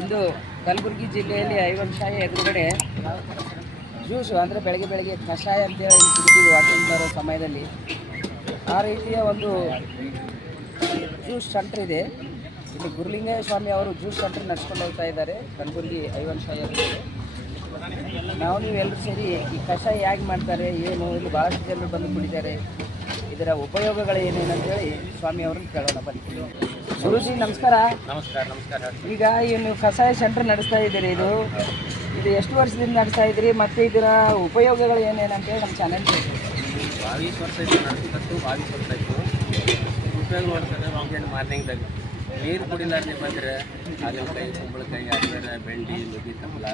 ಇಂದು ಕಲಬುರಗಿ ಜಿಲ್ಲೆಯಲ್ಲಿ ಐವನ್ಶಾಹಿ ಎದುರುಗಡೆ ಜ್ಯೂಸು, ಅಂದರೆ ಬೆಳಗ್ಗೆ ಬೆಳಗ್ಗೆ ಕಷಾಯ ಅಂತೇಳಿ ಕುಡಿತೀವಿ ವಾಕಿಂಗ್ ಬರೋ ಸಮಯದಲ್ಲಿ ಆ ರೀತಿಯ ಒಂದು ಜ್ಯೂಸ್ ಸೆಂಟ್ರ್ ಇದೆ. ಇಲ್ಲಿ ಗುರುಲಿಂಗಯ್ಯ ಸ್ವಾಮಿ ಅವರು ಜ್ಯೂಸ್ ಸೆಂಟ್ರ್ ನಡೆಸ್ಕೊಂಡು ಹೋಗ್ತಾ ಇದ್ದಾರೆ, ಕಲಬುರಗಿ ಐವನ್ಶಾಹಿ ಎದುರುಗಡೆ. ನಾವು ನೀವು ಎಲ್ಲರೂ ಸೇರಿ ಈ ಕಷಾಯ ಹೇಗೆ ಮಾಡ್ತಾರೆ, ಏನು, ಇಲ್ಲಿ ಭಾಳಷ್ಟು ಜನರು ಬಂದು ಕುಡಿತಾರೆ, ಇದರ ಉಪಯೋಗಗಳು ಏನೇನು ಅಂತೇಳಿ ಸ್ವಾಮಿ ಅವ್ರನ್ನ ಕೇಳೋಣ ಬನ್ನಿ. ಗುರುಜಿ ನಮಸ್ಕಾರ. ನಮಸ್ಕಾರ ನಮಸ್ಕಾರ. ಈಗ ಏನು ಕಸಾಯ ಸೆಂಟರ್ ನಡೆಸ್ತಾ ಇದ್ದೀರಿ ಇದು. ಇದು ಎಷ್ಟು ವರ್ಷದಿಂದ ನಡೆಸ್ತಾ ಇದ್ದೀರಿ? ಮತ್ತು ಇದರ ಉಪಯೋಗಗಳು ಏನೇನು ಅಂತೇಳಿ ನಮ್ಮ ಚಾನೆಲ್ ಬಾವಿಸ್ ವರ್ಷ ಬಾವಿಸ್ ವರ್ಷ ಆಯ್ತು ಉಪಯೋಗ ಮಾಡ್ತಾರೆ ಮಾರ್ನಿಂಗ್ ಮಾರ್ನಿಂಗ್ದಾಗ ನೀರು ಕುಡಿಲಾರ್ದೆ ಬಂದರೆ ಹಾಗಲಕಾಯಿ ಕುಂಬಳಕಾಯಿ ಆದ್ಮೇಲೆ ಬೆಂಡಿ ನುಗ್ಗಿ ತಪ್ಪಲ.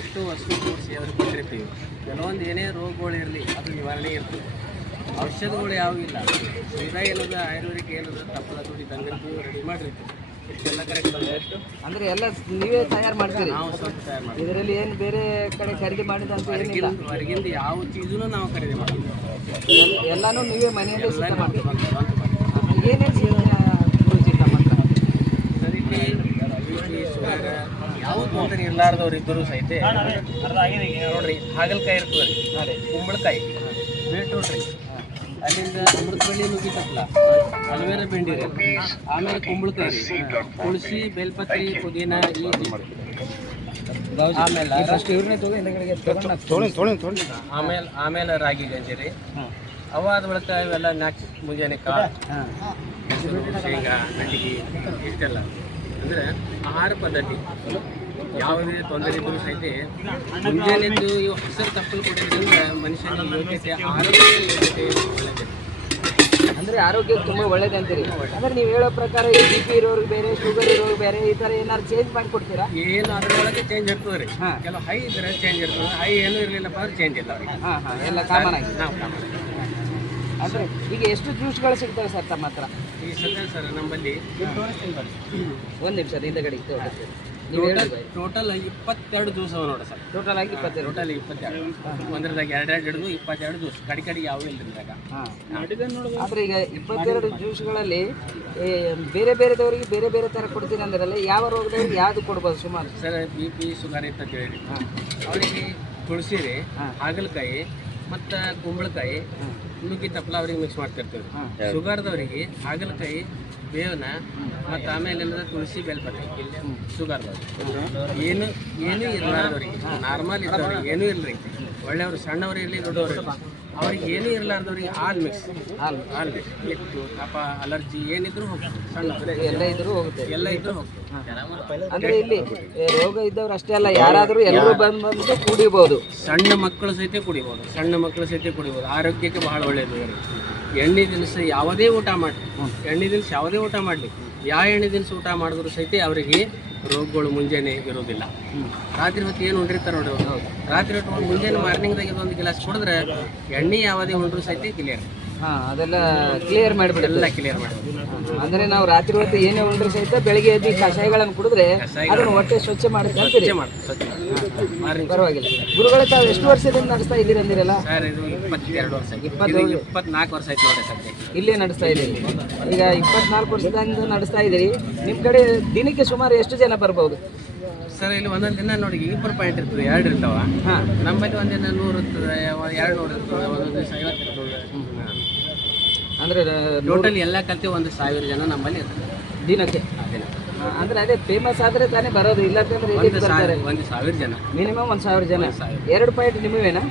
ಎಷ್ಟು ವಸ್ತು ಕೂಡಿಸಿ ಅವ್ರಿಗೆ ಕೊಟ್ಟಿರ್ತೀವಿ. ಕೆಲವೊಂದು ಏನೇ ರೋಗಗಳು ಇರಲಿ ಅದು ನಿವಾರಣೆ ಇರ್ತದೆ. ಔಷಧಗಳು ಯಾವೂ ಇಲ್ಲ ಸೀದಾ ಏನದ ಆಯುರ್ವೇದಿಕ್ ಏನದ ತಪ್ಪಲ ತುಡಿ ತಂಗಂತೂ ರೆಡಿ ಮಾಡಿರ್ತೀವಿ ಇಷ್ಟೆಲ್ಲ ಕರೆಕ್ಟ್ ಎಷ್ಟು ಅಂದರೆ ಎಲ್ಲ ನೀವೇ ತಯಾರು ಮಾಡ್ತೀರಿ ನಾವು ಸ್ವಲ್ಪ ತಯಾರು ಮಾಡ್ತೀವಿ ಇದರಲ್ಲಿ ಏನು ಬೇರೆ ಕಡೆ ಖರೀದಿ ಮಾಡಿದಂತ ಏನಿಲ್ಲ ಹೊರಗಿಂದ ಯಾವ ಚೀಸೂ ನಾವು ಖರೀದಿ ಮಾಡ್ತೀವಿ ಎಲ್ಲನೂ ನೀವೇ ಮನೆಯಲ್ಲಿ ಸಿದ್ಧ ಎಲ್ಲ ಮಾಡ್ತೀರಿ ಮಾಡ್ತೀವಿ ಏನೇನು ತಮ್ಮ ಹತ್ರ ಸರ್ ಶುಗರ್ ಯಾವ ತೊಂದರೆ ಇರ್ಲಾರ್ದವ್ರು ಇದ್ದರೂ ಸಹಿತ ನೋಡ್ರಿ ಹಾಗಲಕಾಯಿ ಇರ್ತದೆ ರೀ ಕುಂಬಳಕಾಯಿ ಬೀಟ್ರೂಟ್ ರೀ ಅಲ್ಲಿಂದ ಅಮೃತ ಬಳ್ಳಿ ನುಗ್ಗಿ ಅಲವೇರ ಬೆಂಡಿ ರೀ ಆಮೇಲೆ ಕುಂಬಳಕಾಯಿ ತುಳಸಿ ಬೇಲ್ಪತ್ರಿ ಪುದೀನ ಈ ಆಮೇಲೆ ಆಮೇಲೆ ಆಮೇಲೆ ರಾಗಿ ಗಂಜಿ ರೀ ಅವಾದ ಬಳಿಕ ಇವೆಲ್ಲ ನಾಲ್ಕು ಮುಂಜಾನೆ ಕಾಳು ಶೇಂಗಾ ಅಡಿಗೆ ಇಷ್ಟೆಲ್ಲ. ಅಂದರೆ ಆಹಾರ ಪದ್ಧತಿ. ಯಾವುದೇ ತೊಂದರೆ ಇದ್ರೂ ಸಹಿತ ಮುಂಜಾನೆದ್ದು ಇವು ಹಸಿರು ತಪ್ಪಲು ಕೊಡೋದ್ರಿಂದ ಮನುಷ್ಯನ ಯೋಗ್ಯತೆ ಆರೋಗ್ಯ ಯೋಗ್ಯತೆ ಒಳ್ಳೆಯದು. ಅಂದ್ರೆ ಆರೋಗ್ಯ ತುಂಬಾ ಒಳ್ಳೇದು ಅಂತೀರಿ. ಅಂದ್ರೆ ನೀವು ಹೇಳೋ ಪ್ರಕಾರ ಈ ಬಿ ಪಿ ಇರೋರ್ಗೆ ಬೇರೆ ಶುಗರ್ ಇರೋರು ಬೇರೆ ಈ ಥರ ಏನಾದ್ರು ಚೇಂಜ್ ಮಾಡಿ ಕೊಡ್ತೀರಾ ಏನು ಅದರೊಳಗೆ ಚೇಂಜ್ ಇರ್ತದೆ ರೀ. ಹಾ. ಕೆಲವು ಹೈ ಇದ್ರೆ ಚೇಂಜ್ ಇರ್ತದೆ ಹೈ ಏನೂ ಇರಲಿಲ್ಲಪ್ಪ ಅಂದ್ರೆ ಚೇಂಜ್ ಇಲ್ಲ ಅವ್ರಿಗೆ. ಹಾಂ ಹಾಂ ಎಲ್ಲ ಕಾಮನ್ ಆಗಿ ನಾವು ಕಾಮನ್. ಅಂದ್ರೆ ಈಗ ಎಷ್ಟು ಜ್ಯೂಸ್ಗಳು ಸಿಗ್ತವೆ ಸರ್ ತಮ್ಮ ಹತ್ರ ಈ ಸದ್ಯ ಸರ್ ನಮ್ಮಲ್ಲಿ ಒಂದು ನಿಮಿಷ ಹಿಂದಗಡೆ ಇತ್ತು ನೀವು ಟೋಟಲ್ ಟೋಟಲ್ ಇಪ್ಪತ್ತೆರಡು ದಿವಸ ಅವ ನೋಡಿ ಸರ್. ಟೋಟಲ್ ಆಗಿ ಇಪ್ಪತ್ತೆರಡು. ಟೋಟಲ್ ಇಪ್ಪತ್ತೆರಡು. ಒಂದ್ರದಾಗ ಎರಡೆರಡು ಹಿಡಿದು ಇಪ್ಪತ್ತೆರಡು ದಿವಸ ಕಡೆ ಕಡೆ ಯಾವ ಇಲ್ಲ ಇದ್ರಾಗ. ಹಾ. ಆದ್ರೆ ಈಗ ಇಪ್ಪತ್ತೆರಡು ಜ್ಯೂಸ್ಗಳಲ್ಲಿ ಏ, ಬೇರೆ ಬೇರೆದವರಿಗೆ ಬೇರೆ ಬೇರೆ ತರ ಕೊಡ್ತೀನಿ ಅಂದ್ರಲ್ಲ ಯಾವ ರೋಗದವ್ರಿಗೆ ಯಾವ್ದು ಕೊಡ್ಬೋದು ಸುಮಾರು? ಸರ್ ಬಿ ಪಿ ಶುಗರ್ ಇತ್ತು ಅಂತ ಹೇಳಿ ಹಾ. ಅವರಿಗೆ ತುಳಸಿ ರೀ. ಹಾಗಲಕಾಯಿ ಮತ್ತು ಕುಂಬಳಕಾಯಿ ನುಗ್ಗಿ ತಪ್ಪಲ ಅವ್ರಿಗೆ ಮಿಕ್ಸ್ ಮಾಡ್ತಿರ್ತೀವಿ ಶುಗರ್ದವ್ರಿಗೆ ಹಾಗಲಕಾಯಿ ಬೇವನ ಮತ್ತು ಆಮೇಲೆ ಏನದ ತುಳಸಿ ಬೆಲ್ಪತ್ರೆ ಶುಗರ್ ಏನು ಏನೂ ಇರಲಾರ್ದವ್ರಿಗೆ ನಾರ್ಮಲ್ ಇದ್ದವ್ರಿಗೆ ಏನೂ ಇರಲಿ ಒಳ್ಳೆಯವ್ರು ಸಣ್ಣವ್ರು ಇರಲಿ ದೊಡ್ಡವ್ರು ಇರಲಿ ಅವ್ರಿಗೆ ಏನೂ ಇರಲಾರ್ದವ್ರಿಗೆ ಹಾಲು ಮಿಕ್ಸ್ ಹಾಲು ಹಾಲು ಮಿಕ್ಸ್ ಹಿಟ್ಟು ಕಫ ಅಲರ್ಜಿ ಏನಿದ್ರು ಹೋಗ್ತದೆ ಸಣ್ಣ ಎಲ್ಲ ಇದ್ರೂ ಹೋಗುತ್ತೆ. ಎಲ್ಲ ಇದ್ರೂ ಹೋಗ್ತದೆ. ಅಂದ್ರೆ ಇಲ್ಲಿ ರೋಗ ಇದ್ದವ್ರು ಅಷ್ಟೇ ಅಲ್ಲ ಯಾರಾದ್ರೂ ಎಲ್ಲರೂ ಬಂದು ಬಂದು ಕುಡಿಬಹುದು ಸಣ್ಣ ಮಕ್ಕಳು ಸಹಿತ ಕುಡಿಬೋದು ಸಣ್ಣ ಮಕ್ಕಳು ಸಹಿತ ಕುಡಿಬೋದು. ಆರೋಗ್ಯಕ್ಕೆ ಬಹಳ ಒಳ್ಳೆಯದು. ಎಣ್ಣೆ ದಿನಸ ಯಾವುದೇ ಊಟ ಮಾಡಿ ಎಣ್ಣೆ ದಿನಸ ಯಾವುದೇ ಊಟ ಮಾಡಲಿ. ಯಾವ ಎಣ್ಣೆ ದಿನಸ ಊಟ ಮಾಡಿದ್ರು ಸಹಿತ ಅವರಿಗೆ ರೋಗಗಳು ಮುಂಜಾನೆ ಇರೋದಿಲ್ಲ ರಾತ್ರಿ ಹೊತ್ತು ಏನು ಉಂಡಿರ್ತಾರೆ ನೋಡಿ. ರಾತ್ರಿ ಹೊತ್ತು ಮುಂಜಾನೆ ಮಾರ್ನಿಂಗ್ದಾಗ ಇದೊಂದು ಗ್ಲಾಸ್ ಕುಡಿದ್ರೆ ಎಣ್ಣೆ ಯಾವುದೇ ಉಂಡ್ರು ಸಹಿತ ಕ್ಲಿಯರ್ ಹಾ ಅದೆಲ್ಲ ಕ್ಲಿಯರ್ ಮಾಡಿಬಿಡಿ ಎಲ್ಲ ಕ್ಲಿಯರ್ ಮಾಡಿ ಅಂದ್ರೆ ನಾವು ರಾತ್ರಿ ಹೊತ್ತು ಏನೇ ಉಂಡ್ರೆ ಸಹಿತ ಬೆಳಿಗ್ಗೆ ಎದ್ದು ಈ ಕಷಾಯಗಳನ್ನು ಕುಡಿದ್ರೆ ಅದನ್ನು ಹೊಟ್ಟೆ ಸ್ವಚ್ಛ ಮಾಡುತ್ತೆ ಅಂತೀರಿ? ಮಾಡಿ ಸ್ವಚ್ಛ ಪರವಾಗಿಲ್ಲ. ಗುರುಗಳ ತಾವು ಎಷ್ಟು ವರ್ಷದಿಂದ ನಡೆಸ್ತಾ ಇದ್ದೀರಿ ಅಂದಿರಲ್ಲ? ಇಪ್ಪತ್ತೆರಡು ವರ್ಷ. ಇದು ಇಪ್ಪತ್ನಾಲ್ಕು ವರ್ಷ ಆಯ್ತು ನೋಡಿ ಸದ್ಯ ಇಲ್ಲೇ ನಡೆಸ್ತಾ ಇದ್ದೀರಿ. ಈಗ ಇಪ್ಪತ್ನಾಲ್ಕು ವರ್ಷದಿಂದ ನಡೆಸ್ತಾ ಇದ್ದೀರಿ. ನಿಮ್ಮ ಕಡೆ ದಿನಕ್ಕೆ ಸುಮಾರು ಎಷ್ಟು ಜನ ಬರ್ಬೋದು? ಸರ್ ಇಲ್ಲಿ ಒಂದೊಂದು ದಿನ ನೋಡಿ ಇಬ್ಬರು ಪಾಯಿಂಟ್ ಇರ್ತದೆ ಎರಡು ಇರ್ತಾವ. ಹಾ. ನಮ್ಮಲ್ಲಿ ಒಂದಿನ ನೂರು ಇರ್ತದೆ ಎರಡು ನೂರು ಇರ್ತದೆ ಒಂದೊಂದು ದಿವಸ ಐವತ್ತು ಅಂದ್ರೆ ಟೋಟಲ್ ಎಲ್ಲ ಕಲ್ತಿ ಒಂದು ಸಾವಿರ ಜನ ನಮ್ಮಲ್ಲಿ ಇರ್ತದೆ ದಿನಕ್ಕೆ. ಅಂದ್ರೆ ಅದೇ ಫೇಮಸ್ ಆದ್ರೆ ತಾನೇ ಬರೋದು ಇಲ್ಲ ಒಂದು ಬರ್ತಾರೆ? ಸಾವಿರ ಒಂದು ಸಾವಿರ ಜನ. ಮಿನಿಮಮ್ ಒಂದು ಸಾವಿರ ಜನ. ಸಾವಿರ. ಎರಡು ಪಾಯಿಂಟ್ ನಿಮಗೇನಾ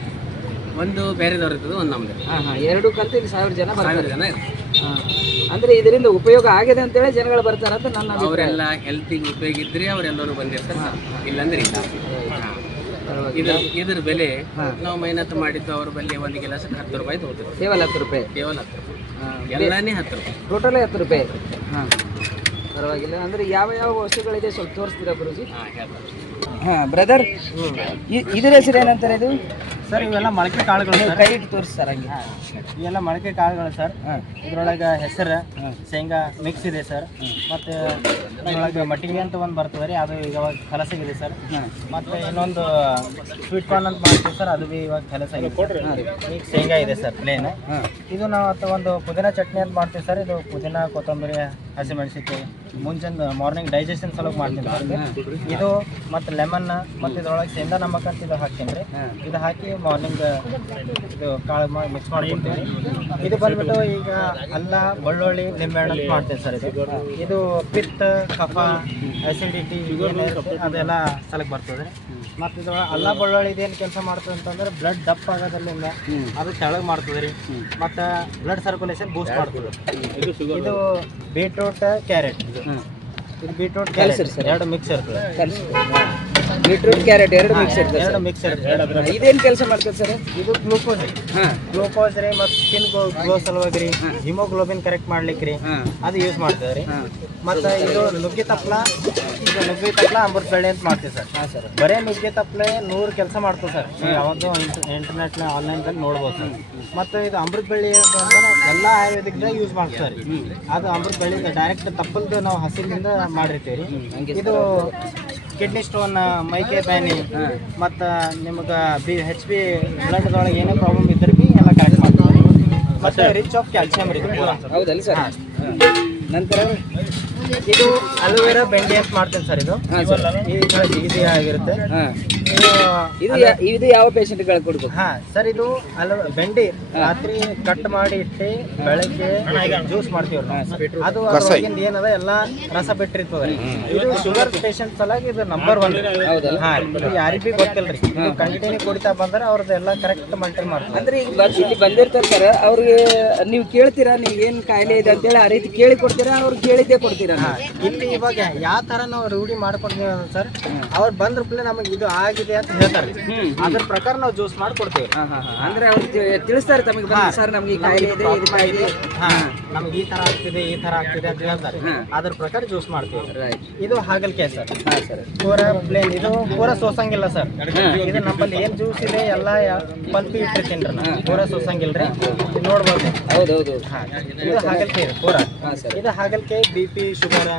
ಒಂದು ಬೇರೆದವ್ರು ಇರ್ತದೆ ಒಂದು ನಮ್ದು. ಹಾಂ ಹಾಂ ಎರಡು ಕಲ್ತಿ ಇಲ್ಲಿ ಸಾವಿರ ಜನ ಸಾವಿರ ಬರ್ತಾರೆ ಜನ ಇರ್ತದೆ ಹಾ. ಅಂದ್ರೆ ಇದರಿಂದ ಉಪಯೋಗ ಆಗಿದೆ ಅಂತೇಳಿ ಜನಗಳು ಬರ್ತಾರೆ ಅಂತ ನನ್ನ ಅಭಿಪ್ರಾಯ. ಅವರೆಲ್ಲ ಹೆಲ್ತಿಗೆ ಉಪಯೋಗ ಇದ್ರೆ ಅವರೆಲ್ಲರೂ ಬಂದಿರ್ತಾರೆ. ಇಲ್ಲಾಂದ್ರೆ ಇಲ್ಲ. ಇದ್ರ ಇದ್ರ ಬೆಲೆ ನಾವು ಮೈನತ್ತು ಮಾಡಿದ್ದು ಅವ್ರ ಬಲ್ಲಿ ಒಂದು ಗಿಲಾಸಕ್ಕೆ ಹತ್ತು ರೂಪಾಯಿ ತಗೋತೀವಿ. ಕೇವಲ ಹತ್ತು ರೂಪಾಯಿ? ಕೇವಲ ಹತ್ತು ರೂಪಾಯಿ. ಎಲ್ಲಾನೇ ಹತ್ತು ರೂಪಾಯಿ. ಟೋಟಲೇ ಹತ್ತು ರೂಪಾಯಿ? ಹಾಂ. ಪರವಾಗಿಲ್ಲ. ಅಂದರೆ ಯಾವ ಯಾವ ವಸ್ತುಗಳಿದೆ ಸ್ವಲ್ಪ ತೋರಿಸ್ತೀರಾ ಗುರುಜಿ? ಹಾಂ ಬ್ರದರ್ ಇದರ ಹೆಸರು ಏನಂತಾರೆ ಇದು? ಸರ್ ಇವೆಲ್ಲ ಮೊಳಕೆ ಕಾಳುಗಳು ಸರ್. ಕೈ ಇಟ್ಟು ಸರ್ ಹಂಗೆ. ಇವೆಲ್ಲ ಮೊಳಕೆ ಕಾಳುಗಳು ಸರ್. ಇದ್ರೊಳಗೆ ಹೆಸರು ಶೇಂಗಾ ಮಿಕ್ಸ್ ಇದೆ ಸರ್. ಮತ್ತು ಇದ್ರೊಳಗೆ ಮಟ್ಟಿಗೆ ಅಂತ ಒಂದು ಬರ್ತದೆ ರೀ ಅದು ಈಗ ಇವಾಗ ಕಲಸಾಗಿದೆ ಸರ್. ಮತ್ತು ಇನ್ನೊಂದು ಸ್ವೀಟ್ ಕಾರ್ನ್ ಅಂತ ಮಾಡ್ತೀವಿ ಸರ್ ಅದು ಭೀ ಇವಾಗ ಕಲಸಾಗಿದೆ ಈಗ ಶೇಂಗಾ ಇದೆ ಸರ್ ಪ್ಲೇನ್ ಇದು ನಾವು ಅಥವಾ ಒಂದು ಪುದೀನ ಚಟ್ನಿ ಅಂತ ಮಾಡ್ತೀವಿ ಸರ್ ಇದು ಪುದೀನ ಕೊತ್ತಂಬರಿ ಹಸಿಮೆಣಸಿಕಾಯಿ ಮುಂಜಾನೆ ಮಾರ್ನಿಂಗ್ ಡೈಜೆಷನ್ ಸಲುವಾಗಿ ಮಾಡ್ತೀನಿ ಇದು ಮತ್ತು ಲೆಮನ್ ಮತ್ತು ಇದ್ರೊಳಗೆ ನಮಕ್ ಅಂತ ಇದು ಹಾಕ್ತೀನಿ ರೀ ಇದು ಹಾಕಿ ಮಾರ್ನಿಂಗ್ ಇದು ಕಾಳು ಮಾಡಿ ಮಿಕ್ಸ್ ಮಾಡ್ಕೊಡ್ತೀವಿ ಇದು ಬಂದ್ಬಿಟ್ಟು ಈಗ ಅಲ್ಲ ಬೆಳ್ಳುಳ್ಳಿ ನಿಂಬೆಹಣ್ಣು ಅಂತ ಮಾಡ್ತೀನಿ ಸರ್ ಇದು. ಇದು ಪಿತ್ತ ಕಫ ಅಸಿಡಿಟಿ ಅದೆಲ್ಲ ಸಲಕ್ಕೆ ಬರ್ತದೆ. ಮತ್ತು ಇದು ಅಲ್ಲ ಬೆಳ್ಳುಳ್ಳಿ ಇದೇನು ಕೆಲಸ ಮಾಡ್ತದೆ ಅಂತಂದ್ರೆ ಬ್ಲಡ್ ದಪ್ಪ ಆಗೋದ್ರಿಂದ ಅದು ತೆಳಗೆ ಮಾಡ್ತದೆ ರೀ. ಮತ್ತು ಬ್ಲಡ್ ಸರ್ಕ್ಯುಲೇಷನ್ ಬೂಸ್ಟ್ ಮಾಡ್ತದೆ. ಇದು ಬೀಟ್ರೂಟ್ ಕ್ಯಾರೆಟ್ ಇದು. Beetroot sir. ಎರಡು ಮಿಕ್ಸ್ ಇರ್ತದೆ ಕಲಿಸಿ ಬೀಟ್ರೂಟ್ ಕ್ಯಾರೆಟ್ ಎರಡು ಮಿಕ್ಸ್ ಇರ್ತದೆ ಎರಡು ಮಿಕ್ಸ್ ಇರ್ತದೆ. ಇದೇನು ಕೆಲಸ ಮಾಡ್ತದೆ ಸರ್? ಇದು ಗ್ಲೂಕೋಸ್ ರೀ ಗ್ಲೂಕೋಸ್ ರೀ ಮತ್ತು ಸ್ಕಿನ್ ಗ್ಲೋ ಸಲುವಾಗಿ ರೀ. ಹಿಮೋಗ್ಲೋಬಿನ್ ಕರೆಕ್ಟ್ ಮಾಡ್ಲಿಕ್ಕೆ ರೀ. ಅದು ಯೂಸ್ ಮಾಡ್ತೇವೆ ರೀ. ಮತ್ತು ಇದು ನುಗ್ಗೆ ತಪ್ಪಲ ಇದು ನುಗ್ಗೆ ತಪ್ಪಲ ಅಮೃತ ಬೆಳೆ ಅಂತ ಮಾಡ್ತೀವಿ ಸರ್. ಹಾಂ ಸರ್. ಬರೇ ನುಗ್ಗೆ ತಪ್ಪಲೆ ನೂರು ಕೆಲಸ ಮಾಡ್ತದೆ ಸರ್. ಯಾವಾಗಲೂ ಇಂಟರ್ನೆಟ್ನ ಆನ್ಲೈನ್ದಲ್ಲಿ ನೋಡ್ಬೋದು ಸರ್. ಮತ್ತು ಇದು ಅಮೃತ ಬಳ್ಳಿ ಅಂತಂದ್ರೆ ಎಲ್ಲ ಆಯುರ್ವೇದಿಕ್ದಾಗ ಯೂಸ್ ಮಾಡ್ತಾರೆ ರೀ ಅದು ಅಮೃತ ಬಳ್ಳಿ ಡೈರೆಕ್ಟ್ ತಪ್ಪಲ್ದು ನಾವು ಹಸಿರಿನಿಂದ ಮಾಡಿರ್ತೀವಿ ರೀ. ಇದು ಕಿಡ್ನಿ ಸ್ಟೋನ್ ಮೈಕೆ ಬ್ಯಾನಿ ಮತ್ತು ನಿಮ್ಗೆ ಬಿ ಹೆಚ್ ಬಿ ಬ್ಲಡ್ದೊಳಗೆ ಏನೇ ಪ್ರಾಬ್ಲಮ್ ಇದ್ರೆ ಬಿ ಎಲ್ಲ ಕರೆಕ್ಟ್ ಮಾಡ್ತೀವಿ. ಮತ್ತು ರಿಚ್ ಆಫ್ ಕ್ಯಾಲ್ಸಿಯಂ ರೀ ಇದು. ಹೌದಲ್ಲ ಸರ್? ನಂತರ ಇದು ಅಲೋವೆರಾ ಬೆಂಡಿ ಅಂತ ಮಾಡ್ತೀನಿ ಸರ್ ಇದು. ಜಿಗಿದಿ ಆಗಿರುತ್ತೆ. ಇದು ಇದು ಯಾವ ಪೇಷಂಟ್ಗಳಿಗೆ ಕೊಡ್ಬೇಕು ಹಾ ಸರ್ ಇದು ಅಲ್ಲ ಬೆಂಡಿ. ರಾತ್ರಿ ಕಟ್ ಮಾಡಿ ಇಟ್ಟು ಬೆಳಗ್ಗೆ ಜ್ಯೂಸ್ ಮಾಡ್ತೀವಿ ಅದು ಅದ್ರೊಳಗಿಂದ ಏನದ ಎಲ್ಲ ರಸ ಬಿಟ್ಟಿರ್ತದ. ಇದು ಶುಗರ್ ಪೇಷಂಟ್ ಸಲಾಗಿ ಇದು ನಂಬರ್ ಒನ್ ಹೌದಲ್ಲ? ಹಾ ಇದು ಯಾರಿಗ್ ಗೊತ್ತಿಲ್ರಿ. ಕಂಟಿನ್ಯೂ ಕುಡಿತಾ ಬಂದ್ರೆ ಅವ್ರದ್ದು ಎಲ್ಲ ಕರೆಕ್ಟ್ ಮೇಂಟೈನ್ ಮಾಡ್ತಾರೆ. ಅಂದ್ರೆ ಈಗ ಬಂದ್ ಇಲ್ಲಿ ಬಂದಿರ್ತಾರೆ ಸರ್ ಅವ್ರಿಗೆ ನೀವು ಕೇಳ್ತೀರಾ? ನೀವು ಏನು ಕಾಯಿಲೆ ಇದೆ ಅಂತೇಳಿ ಆ ರೀತಿ ಕೇಳಿ ಕೊಡ್ತೀರಾ? ಅವ್ರು ಕೇಳಿದ್ದೇ ಕೊಡ್ತೀರಾ? ಹಾ, ಇಲ್ಲಿ ಇವಾಗ ಯಾವ ತರ ನಾವು ರೂಢಿ ಮಾಡ್ಕೊಂಡಿದ್ದೀವಿ ಸರ್ ಅವ್ರು ಬಂದ್ರ ನಮಗೆ ಇದು ಆಗಿದೆ ಅಂತ ಹೇಳ್ತಾರೆ. ಅದ್ರ ಪ್ರಕಾರ ನಾವು ಜ್ಯೂಸ್ ಮಾಡಿ ಕೊಡ್ತೀವಿ ಹಾಂ ಹಾಂ ಹಾಂ. ಅಂದ್ರೆ ಅವ್ರಿಗೆ ತಿಳಿಸ್ತಾರೆ ತಮಗೆ ಬಂದು ಸರ್ ನಮ್ಗೆ ಈ ಕಾಯಿಲೆ ಇದೆ ಇದು ಕಾಯಿಲೆ ಹಾ. ನಮ್ಗೆ ಈ ತರ ಆಗ್ತಿದೆ ಈ ತರ ಆಗ್ತಿದೆ ಅಂತ ಹೇಳ್ತಾರೆ. ಅದ್ರ ಪ್ರಕಾರ ಜ್ಯೂಸ್ ಮಾಡ್ತೀವಿ. ಇದು ಹಾಗಲ್ಕಾಯಿ ಸರ್. ಪೂರ ಪ್ಲೇನ್ ಇದು ಪೂರ ಸೋಸಂಗಿಲ್ಲ ಸರ್. ಇದು ನಮ್ಮಲ್ಲಿ ಏನ್ ಜ್ಯೂಸ್ ಇದೆ ಎಲ್ಲ ಪಲ್ಪಿ ಇಟ್ಟಿರ್ತೀನಿ ರೀ ಪೂರ ಸೋಸಂಗಿಲ್ರಿ ನೋಡ್ಬೋದು. ಹೌದೌದು. ಹಾ. ಇದು ಹಾಗಲ್ಕೆ ರೀ ಪೂರ. ಇದು ಹಾಗಲ್ಕೆ ಬಿ ಪಿ ಶುಗರ್.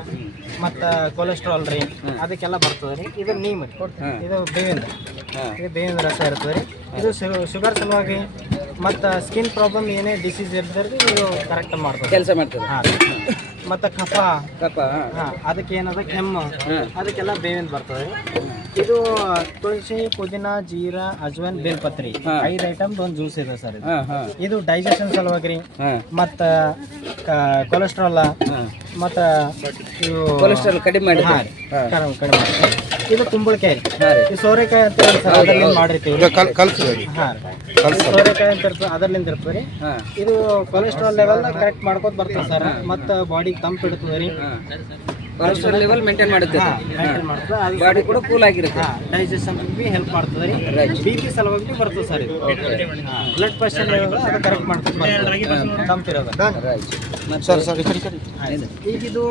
ಮತ್ತು ಕೊಲೆಸ್ಟ್ರಾಲ್ ರೀ ಅದಕ್ಕೆಲ್ಲ ಬರ್ತದೆ ರೀ. ಇದು ನೀಮ್ ರೀ. ಇದು ಬೇವಿಂದ ಇದು ಬೇವಿಂದ ರಸ ಇರ್ತದೆ ರೀ. ಇದು ಶುಗರ್ ಸಲುವಾಗಿ ಮತ್ತು ಸ್ಕಿನ್ ಪ್ರಾಬ್ಲಮ್ ಏನೇ ಡಿಸೀಸ್ ಇರ್ತದೆ ರೀ ಇದು ಕರೆಕ್ಟ್ ಮಾಡ್ತದೆ ಕೆಲಸ ಮಾಡ್ತದೆ. ಹಾಂ. ಮತ್ತು ಕಫ. ಕಫ ಹಾಂ. ಅದಕ್ಕೆ ಏನದ? ಕೆಮ್ಮು. ಅದಕ್ಕೆಲ್ಲ ಬೇವಿಂದ ಬರ್ತದೆ ಇದು ತುಳಸಿ ಪುದೀನ ಜೀರಾ ಅಜ್ವನ್ ಬೇಲ್ಪತ್ರಿ. ಐದು ಐಟಮ್ ಒಂದು ಜ್ಯೂಸ್ ಇದೆ ಸರ್ ಇದು. ಡೈಜೆಷನ್ ಸಲುವಾಗಿ ರೀ. ಮತ್ತ ಕೊಲೆಸ್ಟ್ರಾಲ್ ಮತ್ತು ಕೊಲೆಸ್ಟ್ರಾಲ್ ಕಡಿಮೆ ಮಾಡಿ ಕಡಿಮೆ ಕಡಿಮೆ ಇದು ಕುಂಬಳಕಾಯಿ ರೀ. ಈ ಸೋರೆಕಾಯಿ ಅಂತ ಅದರಲ್ಲಿ ಮಾಡಿರ್ತೀವಿ? ಕಲ್ಸಿ ಹಾಂ ಸೋರೆಕಾಯಿ ಅಂತ ಇರ್ತದೆ ಅದರಿಂದ ಇರ್ತದೆ ರೀ. ಇದು ಕೊಲೆಸ್ಟ್ರಾಲ್ ಲೆವೆಲ್ ಕರೆಕ್ಟ್ ಮಾಡ್ಕೊತ ಬರ್ತದೆ ಸರ್. ಮತ್ತು ಬಾಡಿಗೆ ತಂಪು ಇಡ್ತದೆ ರೀ. ಕೊಲೆಸ್ಟ್ರಾಲ್ ಲೆವೆಲ್ ಮೇಂಟೈನ್ ಮಾಡುತ್ತೆ ಬಾಡಿ ಕೂಡ ಕೂಲ್ ಆಗಿರುತ್ತೆ. ಡೈಜೆಷನ್ ಬಿ ಹೆಲ್ಪ್ ಮಾಡ್ತದೆ ರೀ. ಬಿ ಪಿ ಸಲುವಾಗಿ ಬಿ ಬರ್ತದೆ ಸರ್ ಇದು. ಬ್ಲಡ್ ಪ್ರೆಷರ್ ಲೆವೆಲ್ ಅದು ಕರೆಕ್ಟ್ ಮಾಡ್ತದೆ ತಂಪಿರೋದು ರೈಟ್ ಸರ್ ಸರ್. ಈ ಕಡೆ ಈ ಕಡೆ ಈಗ ಇದು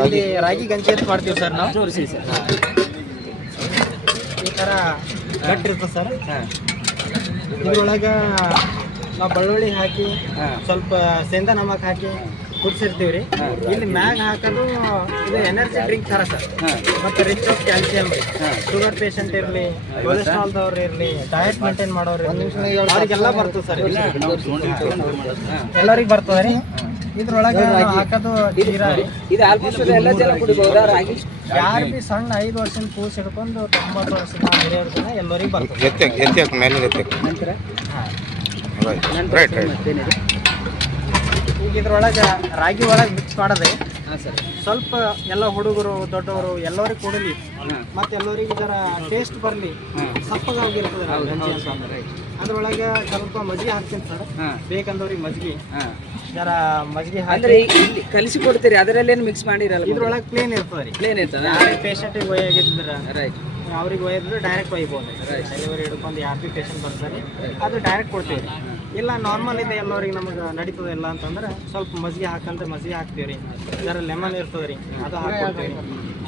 ಇಲ್ಲಿ ರಾಗಿ ಗಂಜಿ ಅಂತ ಮಾಡ್ತೀವಿ ಸರ್ ನಾವು. ತೋರಿಸಿ ಸರ್. ಈ ಥರ ಗಟ್ಟಿ ಇರ್ತದೆ ಸರ್. ಹಾಂ. ಇದ್ರೊಳಗೆ ನಾವು ಬೆಳ್ಳುಳ್ಳಿ ಹಾಕಿ ಸ್ವಲ್ಪ ಸೇಂದ ನಮಕ್ ಹಾಕಿ ಕುದಿಸಿರ್ತೀವಿ ರೀ ಇಲ್ಲಿ ಮ್ಯಾಗ ಹಾಕೋದು ಇದು ಎನರ್ಜಿ ಡ್ರಿಂಕ್ ತರ ಸರ್. ಮತ್ತೆ ರಿಚ್ ಆಫ್ ಕ್ಯಾಲ್ಸಿಯಂ ರೀ. ಶುಗರ್ ಪೇಷಂಟ್ ಇರಲಿ ಕೊಲೆಸ್ಟ್ರಾಲ್ದವ್ರು ಇರಲಿ ಡಯಟ್ ಮೇಂಟೈನ್ ಮಾಡೋರು ಅವ್ರಿಗೆಲ್ಲ ಬರ್ತದೆ ಸರ್ ಎಲ್ಲರಿಗೆ ಬರ್ತದೆ ರೀ. ಇದ್ರೊಳಗೆ ಹಾಕೋದು ಇದು ಆಲ್ಮೋಸ್ಟ್ ಎಲ್ಲ ಜನ ಕುಡಿಬಹುದಾ ರಾಗಿ? ಯಾರು ಬಿ ಸಣ್ಣ ಐದು ವರ್ಷದ ಕೂಸ್ ಹಿಡ್ಕೊಂಡು ತೊಂಬತ್ತು ವರ್ಷದ ಹಿರಿಯರು ಎಲ್ಲರಿಗೂ ಎಲ್ಲರಿಗೆ ಬರ್ತದೆ. ಮೇಲೆ ನಂತರ? ಹಾಂ. Right right. ಈಗ ಇದ್ರೊಳಗೆ ರಾಗಿ ಒಳಗೆ ಮಿಕ್ಸ್ ಮಾಡೋದೆ ಸ್ವಲ್ಪ ಎಲ್ಲ ಹುಡುಗರು ದೊಡ್ಡವರು ಎಲ್ಲರಿಗೂ ಕೊಡಲಿ ಮತ್ತೆ ಎಲ್ಲರಿಗೂ ಇದರ ಟೇಸ್ಟ್ ಬರಲಿ. ಸಪ್ಪಗಾಗಿರ್ತದೆ ಅದ್ರೊಳಗೆ ಸ್ವಲ್ಪ ಮಜ್ಜಿಗೆ ಹಾಕ್ತೀನಿ ಸರ್. ಬೇಕಂದವ್ರಿಗೆ ಮಜ್ಜಿಗೆ ಹಾಂ. ಜರ ಮಜ್ಜಿಗೆ ಹಾಕಿ. ಇಲ್ಲಿ ಕಲಿಸಿ ಕೊಡ್ತೀರಿ ಅದರಲ್ಲೇನು ಮಿಕ್ಸ್ ಮಾಡಿರಲ್ಲ ಇದ್ರೊಳಗೆ ಪ್ಲೇನ್ ಇರ್ತದೆ ರೀ. ಪ್ಲೇನ್ ಪೇಷಂಟಿಗೆ ಒಯ್ಯಾಗಿದ್ರೆ ರೈಟ್ ಅವ್ರಿಗೆ ಒಯ್ದ್ರೆ ಡೈರೆಕ್ಟ್ ಒಯ್ಬೋದು. ಡೆಲಿವರಿ ಹಿಡ್ಕೊಂಡು ಯಾರು ಬಿ ಪೇಷಂಟ್ ಬರ್ತಾರೆ ಅದು ಡೈರೆಕ್ಟ್ ಕೊಡ್ತೀವಿ. ರೀ ಇಲ್ಲ ನಾರ್ಮಲ್ ಇದೆ ಎಲ್ಲರಿಗೆ ನಮಗೆ ನಡೀತದೆ ಇಲ್ಲ ಅಂತಂದ್ರೆ ಸ್ವಲ್ಪ ಮಜ್ಜಿಗೆ ಹಾಕಂದ್ರೆ ಮಜ್ಜಿಗೆ ಹಾಕ್ತೀವಿ ರೀ ಜರ ಲೆಮನ್ ಇರ್ತದೆ ರೀ ಅದು ಹಾಕ್ತೀವಿ ರೀ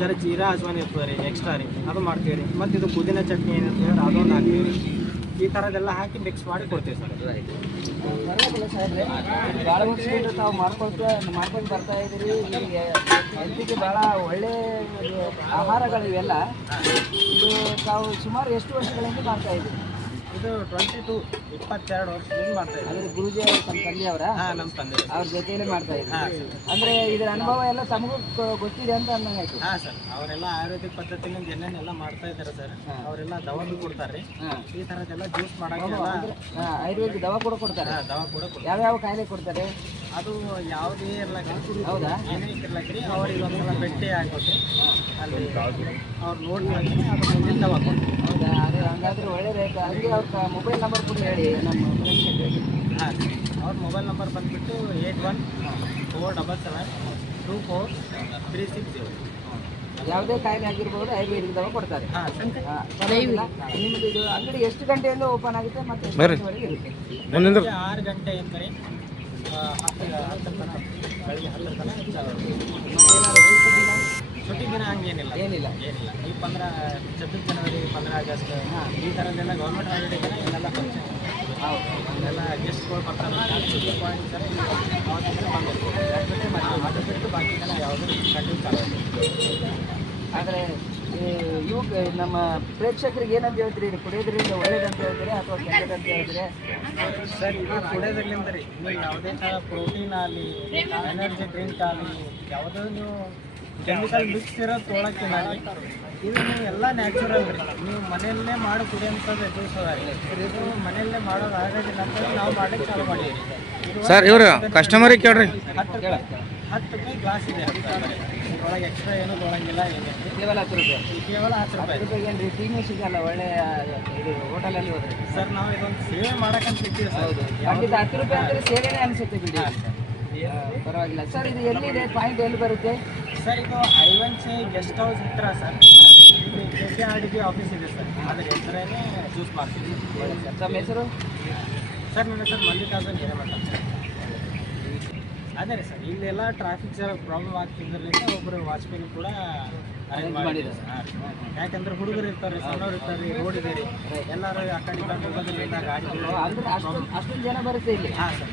ಜರ ಜೀರಾ ಅಜ್ವಾನ್ ಇರ್ತದೆ ರೀ ಎಕ್ಸ್ಟ್ರಾ ರೀ ಅದು ಮಾಡ್ತೀವಿ ರೀ ಮತ್ತು ಇದು ಪುದೀನ ಚಟ್ನಿ ಏನಿರ್ತದೆ ಅದೊಂದು ಹಾಕ್ತೀವಿ ರೀ ಈ ಥರದ್ದೆಲ್ಲ ಹಾಕಿ ಮಿಕ್ಸ್ ಮಾಡಿ ಕೊಡ್ತೀವಿ ಸರ್. ರೈಟ್ ಭಾಳ ವರ್ಷದಿಂದ ತಾವು ಮಾಡ್ಕೊಳ್ತಾ ಮಾಡ್ಕೊಂಡು ಬರ್ತಾ ಇದ್ದೀರಿ. ನಿಮಗೆ ಹೆಲ್ತಿಗೆ ಭಾಳ ಒಳ್ಳೆ ಆಹಾರಗಳು ಇವೆಲ್ಲ ಇದು ತಾವು ಸುಮಾರು ಎಷ್ಟು ವರ್ಷಗಳಿಂದ ಮಾಡ್ತಾ ಇದ್ದೀರಿ? ಇದು ಟ್ವೆಂಟಿ ಟು ಇಪ್ಪತ್ತೆರಡು ವರ್ಷದಿಂದ ಮಾಡ್ತಾ ಇದ್ದಾರೆ. ಅಂದ್ರೆ ಗುರುಜಿ ಅವ್ರ ತಮ್ಮ ತಂದೆಯವರ ಹಾಂ ನಮ್ಮ ತಂದೆ. ಅವ್ರ ಜೊತೆಯಲ್ಲೇ ಮಾಡ್ತಾ ಇದ್ದಾರೆ. ಅಂದ್ರೆ ಇದರ ಅನುಭವ ಎಲ್ಲ ತಮಗೂ ಗೊತ್ತಿದೆ ಅಂತ ಅಂದಂಗಾಯ್ತು ಹಾಂ ಸರ್. ಅವರೆಲ್ಲ ಆಯುರ್ವೇದಿಕ್ ಪದ್ಧತಿಯಿಂದ ಏನೇನೆಲ್ಲ ಮಾಡ್ತಾ ಇದ್ದಾರೆ ಸರ್. ಅವರೆಲ್ಲ ದವಾನು ಕೊಡ್ತಾರೆ. ರೀ ಹಾಂ. ಈ ಥರದ್ದೆಲ್ಲ ಜ್ಯೂಸ್ ಮಾಡೋಕ್ಕೆಲ್ಲ ಆಯುರ್ವೇದ ದವಾ ಕೂಡ ಕೊಡ್ತಾರೆ. ಹಾಂ ದವಾ ಕೂಡ ಕೊಡ್ತಾರೆ. ಯಾವ್ಯಾವ ಕಾಯಿಲೆ ಕೊಡ್ತಾರೆ? ಅದು ಯಾವುದೇ ಇರ್ಲಾಕ್ರಿ ಹೌದಾ? ಏನೇ ರೀ ಅವ್ರಿಗೆ ಒಂದ್ಸಲ ಭೇಟಿ ಆಗ್ಬಿಟ್ರಿ ಅಲ್ಲಿ ಅವ್ರು ಹೌದಾ? ಅದೇ ಹಂಗಾದ್ರೆ ಒಳ್ಳೇದಾಯ್ತು ಹಂಗೆ ಅವ್ರ ಮೊಬೈಲ್ ನಂಬರ್ ಕೂಡ ಹೇಳಿ ನಮ್ಮ ಪ್ರೇಕ್ಷಕರಿಗೆ ಹಾಂ ಅವ್ರ ಮೊಬೈಲ್ ನಂಬರ್ ಬಂದುಬಿಟ್ಟು eight one four double seven two four three six zero ಯಾವುದೇ ಕಾಯಿಲೆ ಆಗಿರ್ಬೋದು ಆಯುರ್ವೇದಿಕ್ ದವಾ ಕೊಡ್ತಾರೆ. ನಿಮ್ಮದು ಇದು ಅಂಗಡಿ ಎಷ್ಟು ಗಂಟೆಯಿಂದ ಓಪನ್ ಆಗುತ್ತೆ ಮತ್ತೆ ಎಷ್ಟು ಇರುತ್ತೆ? ಆರು ಗಂಟೆ ಎಂದರೆ ಹತ್ತು ಹತ್ತರ ತನಕ ಬೆಳಗ್ಗೆ ಹತ್ತರ ತನಕ ಶುದ್ಧ ದಿನ? ಹಂಗೇನಿಲ್ಲ ಏನಿಲ್ಲ. ಏನಿಲ್ಲ. ಈ ಪಂದ್ರ ಛಬ್ಬೀಸ್ ಜನವರಿ ಪಂದ್ರ ಆಗಸ್ಟ್ ಈ ಥರದ್ದೆಲ್ಲ ಗೌರ್ಮೆಂಟ್ ಹಾಲಿಡೇ ದಿನ ಇಲ್ಲೆಲ್ಲ ಫಂಕ್ಷನ್ ಹೌದು. ಅಲ್ಲೆಲ್ಲ ಗೆಸ್ಟ್ಗಳು ಬರ್ತಾರೆ ಪಾಯಿಂಟ್ ಸರ್. ಅವತ್ತಿಂದ ಬಂದಿರ್ತೀವಿ ಅದು ಬಿಟ್ಟು ಬಾಕಿ ಜನ ಯಾವುದೂ ಕಂಟಿನ್ಯೂ ಆಗುತ್ತೆ ಆದರೆ ಇವು ನಮ್ಮ ಪ್ರೇಕ್ಷಕರಿಗೆ ಏನಂತ ಹೇಳ್ತೀರಿ? ಕುಡಿಯೋದ್ರಿಂದ ಒಳ್ಳೇದಂತ ಹೇಳ್ತೀರಿ ಅಥವಾ ಕೆಟ್ಟದಂತ ಹೇಳಿದ್ರೆ ಸರ್ ಇದು ಕುಡಿಯೋದ್ರಲ್ಲಿಂದ ರೀ. ನೀವು ಯಾವುದೇ ಥರ ಪ್ರೋಟೀನ್ ಆಗಲಿ ಎನರ್ಜಿ ಡ್ರಿಂಕ್ ಆಗಲಿ ಯಾವುದೋ ನೀವು ಕೆಮಿಕಲ್ ಮಿಕ್ಸ್ ಇರೋದು ತೊಗೊಳಕ್ಕಿಲ್ಲ. ರೀ ಇದು ನೀವು ಎಲ್ಲ ನ್ಯಾಚುರಲ್ ರೀ. ನೀವು ಮನೆಯಲ್ಲೇ ಮಾಡಿ ಕುಡಿಯೋಂಥದ್ದು ಜ್ಯೂಸ್ ಅದ ಇದು ಮನೆಯಲ್ಲೇ ಮಾಡೋದು ಆಗೋದಿಲ್ಲ ಅಂತ ನಾವು ಮಾಡಕ್ಕೆ ಚಾಲು ಮಾಡೀವಿ ಸರ್ ಇವರು ಕಸ್ಟಮರಿಗೆ ಕೇಳ್ರಿ. ಹತ್ತು ಹತ್ತು ರೂಪಾಯಿ ಗ್ಲಾಸ್ ಇದೆ ಒಳಗೆ ಎಕ್ಸ್ಟ್ರಾ ಏನೂ ತೊಗೊಳಂಗಿಲ್ಲ ಕೇವಲ ಹತ್ತು ರೂಪಾಯಿ. ಕೇವಲ ಹತ್ತು ರೂಪಾಯಿ. ಏನು ರೀ ಟೀನೂ ಸಿಗಲ್ಲ ಒಳ್ಳೆಯ ಇದು ಹೋಟೆಲಲ್ಲಿ ಹೋದ್ರೆ. ಸರ್ ನಾವು ಇದೊಂದು ಸೇವೆ ಮಾಡೋಕ್ಕಂತ ಇದ್ದೀವಿ ಸರ್. ಹೌದು. ಖಂಡಿತ ಹತ್ತು ರೂಪಾಯಿ ಅಂದರೆ ಸೇವೆನೇ ಅನಿಸುತ್ತೆ ಬಿಡಿ. ಪರವಾಗಿಲ್ಲ. ಸರ್ ಇದು ಎಲ್ಲಿದೆ? ಪಾಯಿಂಟ್ ಎಲ್ಲಿ ಬರುತ್ತೆ? ಸರ್ ಇದು ಐವನ್ಸಿ ಗೆಸ್ಟ್ ಹೌಸ್ ಹತ್ರ ಸರ್. ಇದು K K R D B office ಇದೆ ಸರ್. ಅದ್ರ ಹೆಸರೇ ಜ್ಯೂಸ್ ಮಾಡ್ತೀವಿ ತಮ್ಮ ಹೆಸರು? ಸರ್ ನನ್ನ ಹೆಸರು ಮಲ್ಲಿಕಾರ್ಜುನ್ ಹಿರೇಮಠ ಅದೇ ರೀ ಸರ್ ಇಲ್ಲೆಲ್ಲ ಟ್ರಾಫಿಕ್ ಜರ ಪ್ರಾಬ್ಲಮ್ ಆಗ್ತಿದ್ದರಿಂದ ಒಬ್ಬರು ವಾಚ್ಮೆನ್ ಕೂಡ ಅರೇಂಜ್ ಮಾಡಿದ್ದಾರೆ ಸರ್ ಯಾಕಂದ್ರೆ ಹುಡುಗರು ಇರ್ತಾರೆ ಸಣ್ಣವ್ರು ಇರ್ತಾರೆ ರೋಡ್ ಇದೆ ರೀ. ಎಲ್ಲರೂ ಆ ಕಡೆ ಅಂದ್ರೆ ಅಷ್ಟೊಂದು ಅಷ್ಟೊಂದು ಜನ ಬರುತ್ತೆ ಇಲ್ಲಿ. ಹಾಂ ಸರ್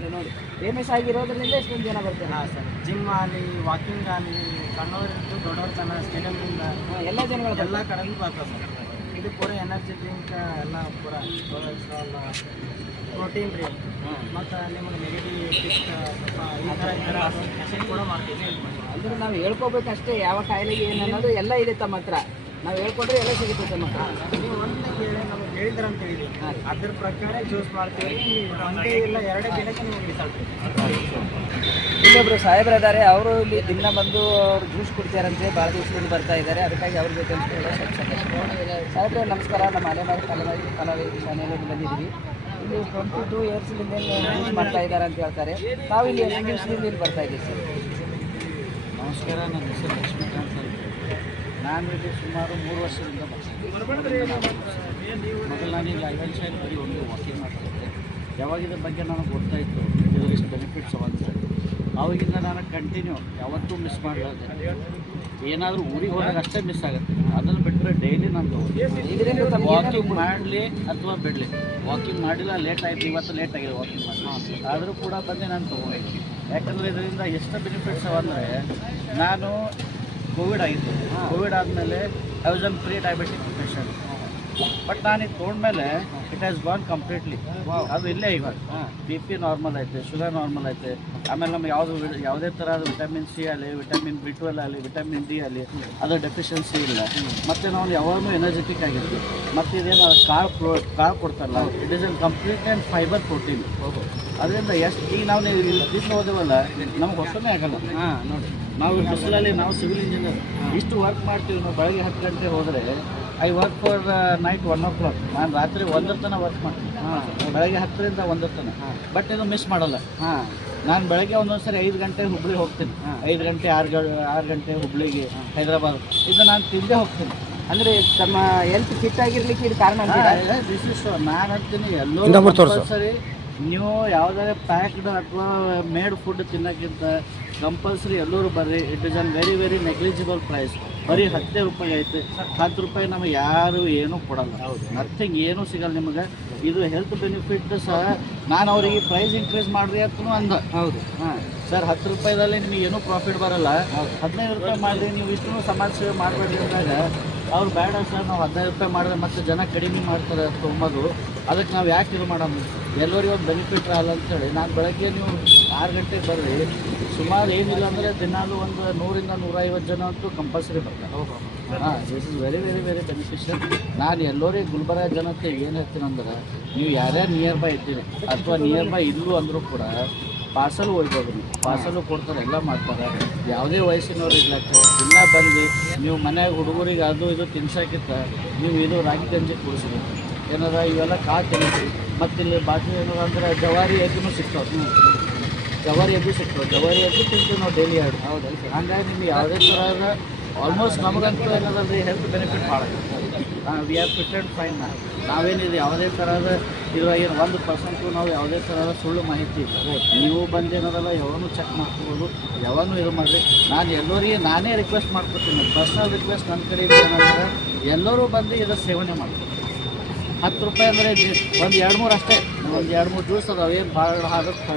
ಅಂದ್ರೆ ನೋಡಿ. ಫೇಮಸ್ ಆಗಿರೋದ್ರಿಂದ ಎಷ್ಟೊಂದು ಜನ ಬರ್ತಾರೆ. ಹಾಂ ಸರ್. ಜಿಮ್ ಆಗಲಿ ವಾಕಿಂಗ್ ಆಗಲಿ ಸಣ್ಣವರಿದ್ದು ದೊಡ್ಡವ್ರ ತನ ಸ್ಟೇಡಿಯಮ್ನಿಂದ ಎಲ್ಲ ಜನಗಳು. ಎಲ್ಲ ಕಡೆಯಿಂದ ಬರ್ತದೆ ಸರ್. ಇದು ಪೂರ ಎನರ್ಜಿ ಡ್ರಿಂಕ್ ಎಲ್ಲ ಪೂರ ಪ್ರೋಟೀನ್ ರೀ ಮತ್ತು ನಿಮಗೆ ನೆಗೆಟಿವ್ ಸ್ವಲ್ಪ ಈ ಥರ ಈ ಥರ ಕೂಡ ಮಾಡ್ತೀವಿ. ಅಂದ್ರೆ ನಾವು ಹೇಳ್ಕೋಬೇಕಷ್ಟೇ ಯಾವ ಕಾಯಿಲೆಗೆ ಏನು ಅನ್ನೋದು ಎಲ್ಲ ಇದೆ ತಮ್ಮ ಹತ್ರ. ನಾವು ಹೇಳ್ಕೊಂಡ್ರೆ ಎಲ್ಲ ಸಿಗುತ್ತೆ ಸರ್ ನೀವು ಒಂದು ಹೇಳಿ ನಮಗೆ ಹೇಳಿದ್ರ ಅಂತ ಹೇಳಿ. ಅದ್ರ ಪ್ರಕಾರ ಚೂಸ್ ಮಾಡ್ತೀವಿ. ಒಂದೇ ಇಲ್ಲ ಎರಡೇ ದಿನಕ್ಕೆ ನಿಮಗೆ ರಿಸಲ್ಟ್ ಇಲ್ಲೊಬ್ರು ಸಾಹೇಬ್ರು ಇದ್ದಾರೆ ಅವರು ಇಲ್ಲಿ ದಿನ ಬಂದು ಅವ್ರು ಜ್ಯೂಸ್ ಕುಡ್ತಾರಂತೆ ಭಾಳ ದಿವಸದಿಂದ ಬರ್ತಾ ಇದ್ದಾರೆ ಅದಕ್ಕಾಗಿ ಅವ್ರ ಜೊತೆ. ಸಾಹೇಬ್ರೆ ನಮಸ್ಕಾರ. ನಮ್ಮ ಅಲೆಮಾರಿ ಕಲಾವಿದ ಕಲಾವಿದ ಶಾಲೆಯಲ್ಲಿ ಬಂದಿದ್ದೀವಿ. ಇಲ್ಲಿ ಟ್ವೆಂಟಿ ಟೂ ಇಯರ್ಸ್ಲಿಂದ ಜ್ಯೂಸ್ ಮಾಡ್ತಾ ಇದ್ದಾರೆ ಅಂತ ಹೇಳ್ತಾರೆ. ನಾವು ಇಲ್ಲಿ ಎಷ್ಟು ದಿವಸದಿಂದ ಇಲ್ಲಿ ಬರ್ತಾ ಇದ್ದೀವಿ ಸರ್. ನಮಸ್ಕಾರ. ನನ್ನ ಹೆಸರು ಲಕ್ಷ್ಮೀಕಾಂತ್ ಅಂತ ನಾನು ಇಲ್ಲಿ ಸುಮಾರು ಮೂರು ವರ್ಷದಿಂದ ಮೊದಲು ನಾನು ಇಲ್ಲಿ ಐವನ್ ಶೈಲ್ ಬರೀ ಒಂದು ವಾಕಿಂಗ್ ಮಾಡ್ತಿದ್ದೆ. ಯಾವಾಗ ಇದ್ರ ಬಗ್ಗೆ ನನಗೆ ಗೊತ್ತಾಯಿತು ಇಷ್ಟು ಬೆನಿಫಿಟ್ಸ್ ಅಂತ. ಅವಾಗಿಂದ ನಾನು ಕಂಟಿನ್ಯೂ ಯಾವತ್ತೂ ಮಿಸ್ ಮಾಡಲಾರ್ದೆ. ಏನಾದರೂ ಊರಿಗೆ ಹೋದಾಗ ಅಷ್ಟೇ ಮಿಸ್ ಆಗುತ್ತೆ. ಅದನ್ನು ಬಿಟ್ಟರೆ ಡೈಲಿ ನಾನು ವಾಕಿಂಗ್ ಮಾಡಲಿ ಅಥವಾ ಬಿಡಲಿ. ವಾಕಿಂಗ್ ಮಾಡಿಲ್ಲ ಲೇಟ್ ಆಯಿತು, ಇವತ್ತು ಲೇಟ್ ಆಗಿದೆ ವಾಕಿಂಗ್ ಮಾಡಿ. ಆದರೂ ಕೂಡ ಬಂದು ನಾನು ತೊಗೊಂಡಿದ್ದೀನಿ. ಯಾಕಂದರೆ ಇದರಿಂದ ಎಷ್ಟು ಬೆನಿಫಿಟ್ಸ್ ಅವ ಅಂದರೆ, ನಾನು ಕೋವಿಡ್ ಆಗಿತ್ತು. ಕೋವಿಡ್ ಆದಮೇಲೆ I was on pre diabetic patient but ನಾನು ಇದು ತೊಗೊಂಡ್ಮೇಲೆ ಇಟ್ ಹ್ಯಾಸ್ ಗಾನ್ ಕಂಪ್ಲೀಟ್ಲಿ ಅದು ಇಲ್ಲೇ ಇವಾಗ. ಬಿ ಪಿ ನಾರ್ಮಲ್ ಐತೆ ಶುಗರ್ ನಾರ್ಮಲ್ ಐತೆ. ಆಮೇಲೆ ನಮ್ಗೆ ಯಾವುದು ಯಾವುದೇ ಥರದ ವಿಟಮಿನ್ ಸಿ ಆಗಲಿ ವಿಟಮಿನ್ ಬಿ ಟ್ವೆಲ್ ಆಗಲಿ ವಿಟಮಿನ್ ಡಿ ಆಗಲಿ ಅದರ ಡೆಫಿಷಿಯನ್ಸಿ ಇಲ್ಲ. ಮತ್ತು ನಾವು ಯಾವಾಗಲೂ ಎನರ್ಜೆಟಿಕ್ ಆಗಿರ್ತೀವಿ. ಮತ್ತು ಇದೇನು ಕಾಳು ಪ್ರೋ ಕಾಳು ಕೊಡ್ತಾರಲ್ಲ it is an complete and fibre protein ಅದರಿಂದ ಎಷ್ಟು ಈಗ ನಾವು ಇಲ್ಲಿ ಹೋದೆವಲ್ಲ, ನಮ್ಗೆ ಹೊಟ್ಟನೇ ಆಗಲ್ಲ. ಹಾಂ, ನೋಡಿ. ನಾವು ಬಿಸಿಲಲ್ಲಿ ನಾವು ಸಿವಿಲ್ ಇಂಜಿನಿಯರ್ ಇಷ್ಟು ವರ್ಕ್ ಮಾಡ್ತೀವಿ ನಾವು ಬೆಳಗ್ಗೆ ಹತ್ತು ಗಂಟೆ ಹೋದರೆ I work for night one o'clock ನಾನು ರಾತ್ರಿ ಒಂದರ ತನಕ ವರ್ಕ್ ಮಾಡ್ತೀನಿ. ಬೆಳಗ್ಗೆ ಹತ್ತರಿಂದ ಒಂದರ ತನಕ ಬಟ್ ಇದು ಮಿಸ್ ಮಾಡಲ್ಲ. ಹಾಂ. ನಾನು ಬೆಳಗ್ಗೆ ಒಂದೊಂದು ಸರಿ ಐದು ಗಂಟೆ ಹುಬ್ಳಿ ಹೋಗ್ತೀನಿ. ಐದು ಗಂಟೆ ಆರು ಗ ಆರು ಗಂಟೆ ಹುಬ್ಳಿಗೆ ಹೈದರಾಬಾದ್. ಇದು ನಾನು ತಿಂದೇ ಹೋಗ್ತೀನಿ. ಅಂದರೆ ತಮ್ಮ ಹೆಲ್ತ್ ಫಿಟ್ ಆಗಿರ್ಲಿಕ್ಕೆ ಇದು ಕಾರಣ ದಿಸ್ ಇಸ್ ನಾನು ಅಂತೀನಿ ಎಲ್ಲೋ ಇನ್ನೊಬ್ರು ತೋರ್ಸು. ಸರಿ ನೀವು ಯಾವುದೇ ಪ್ಯಾಕ್ಡ್ ಅಥವಾ ಮೇಡ್ ಫುಡ್ ತಿನ್ನೋಕ್ಕಿಂತ ಕಂಪಲ್ಸರಿ ಎಲ್ಲರೂ ಬರ್ರಿ. It is an very very negligible price ಬರೀ ಹತ್ತೇ ರೂಪಾಯಿ ಐತೆ. ಹತ್ತು ರೂಪಾಯಿ ನಮಗೆ ಯಾರು ಏನೂ ಕೊಡಲ್ಲ. ನಥಿಂಗ್ ಏನೂ ಸಿಗಲ್ಲ ನಿಮಗೆ. ಇದು ಹೆಲ್ತ್ ಬೆನಿಫಿಟ್ ಸಹ ನಾನು ಅವರಿಗೆ ಪ್ರೈಸ್ ಇನ್ಕ್ರೀಸ್ ಮಾಡ್ರಿ ಅಂತಲೂ ಅಂದ. ಹೌದು. ಹಾಂ. ಸರ್ ಹತ್ತು ರೂಪಾಯಿದಲ್ಲಿ ನಿಮಗೆ ಏನೂ ಪ್ರಾಫಿಟ್ ಬರಲ್ಲ. ಹದಿನೈದು ರೂಪಾಯಿ ಮಾಡಿರಿ. ನೀವು ಇಷ್ಟು ಸಮಾಜ ಸೇವೆ ಮಾಡಬೇಡ್ರಿ ಅಂದಾಗ ಅವ್ರು ಬೇಡ ಸರ್ ನಾವು ಹದಿನೈದು ರೂಪಾಯಿ ಮಾಡಿದ್ರೆ ಮತ್ತೆ ಜನ ಕಡಿಮೆ ಮಾಡ್ತಾರೆ ತೊಗೊಂಬೋದು ಅದಕ್ಕೆ ನಾವು ಯಾಕೆ ಇದು ಮಾಡೋಣ ಎಲ್ಲರಿಗೂ ಒಂದು ಬೆನಿಫಿಟ್ ಆಗಲ್ಲ ಅಂತೇಳಿ. ನಾನು ಬೆಳಗ್ಗೆ ನೀವು ಆರು ಗಂಟೆಗೆ ಬರ್ರಿ. ಸುಮಾರು ಏನಿಲ್ಲ ಅಂದರೆ ದಿನಾಲು ಒಂದು ನೂರಿಂದ ನೂರೈವತ್ತು ಜನ ಅಂತೂ ಕಂಪಲ್ಸರಿ ಬರ್ತಾರೆ. ಹಾಂ this is very very very beneficial ನಾನು ಎಲ್ಲರಿಗೆ ಗುಲ್ಬರ್ಗ ಜನಕ್ಕೆ ಏನು ಹೇಳ್ತೀನಿ ಅಂದ್ರೆ ನೀವು ಯಾರ್ಯಾರು ನಿಯರ್ ಬೈ ಇದ್ದೀರಿ ಅಥವಾ ನಿಯರ್ ಬೈ ಇಲ್ಲೂ ಅಂದರೂ ಕೂಡ ಪಾರ್ಸಲ್ ಒಯ್ಬೋದು ನೀವು. ಪಾರ್ಸಲು ಕೊಡ್ತಾರೆ ಎಲ್ಲ ಮಾಡ್ತಾರೆ. ಯಾವುದೇ ವಯಸ್ಸಿನವ್ರು ಇರ್ಲಕ್ಕ ಇಲ್ಲ ಬಂದು ನೀವು ಮನ್ಯಾಗ ಹುಡುಗರಿಗೆ ಅದು ಇದು ತಿನ್ಸಾಕಿತ್ತ ನೀವು ಇದು ರಾಗಿ ಗಂಜಿ ಕುಡಿಸ್ಬೇಕು. ಏನಾರ ಇವೆಲ್ಲ ಕಾಳು ತಿನ್ನಿಸಿ ಮತ್ತಿಲ್ಲಿ ಇಲ್ಲಿ ಬಾಜು ಏನಾರ ಅಂದ್ರೆ ಜವಾರಿ ಎಗ್ಗು ಸಿಗ್ತಾವೆ. ಜವಾರಿ ಅದು ಸಿಗ್ತಾವೆ ಜವಾರಿ ಅದು ತಿಂತೀವಿ ನಾವು ಡೈಲಿ ಎರಡು ಹೌದಲ್ಲ ಹಂಗಾಗಿ ನಿಮ್ಗೆ ಯಾವುದೇ ಥರದ ಆಲ್ಮೋಸ್ಟ್ ನಮಗಂತೂ ಏನದಲ್ರಿ ಹೆಲ್ತ್ ಬೆನಿಫಿಟ್ ಭಾಳ. We are fit and fine ನಾವೇನಿದೆ, ಯಾವುದೇ ಥರದ ಇದ್ರಾಗ ಏನು ಒಂದು ಪರ್ಸೆಂಟು ನಾವು ಯಾವುದೇ ಥರದ ಸುಳ್ಳು ಮಾಹಿತಿ ಇಲ್ಲ. ನೀವು ಬಂದೇನದಲ್ಲ ಯಾವನು ಚೆಕ್ ಮಾಡ್ಕೋಬೋದು, ಯಾವನು ಇದು ಮಾಡಿರಿ. ನಾನು ಎಲ್ಲರಿಗೆ ನಾನೇ ರಿಕ್ವೆಸ್ಟ್ ಮಾಡ್ಕೊತೀನಿ. ಪರ್ಸನಲ್ ರಿಕ್ವೆಸ್ಟ್ ನನ್ನ ಕಡೆ ಏನಂದ್ರೆ, ಎಲ್ಲರೂ ಬಂದು ಇದರ ಸೇವನೆ ಮಾಡ್ಕೊತೀವಿ ಹತ್ತು ರೂಪಾಯಿ ಅಂದರೆ ಒಂದು ಎರಡು ಮೂರು ಅಷ್ಟೇ. ಒಂದು ಎರಡು ಮೂರು ಜ್ಯೂಸ್ ಅದಾವೆ. ಏನು ಭಾಳ ಆಗುತ್ತೆ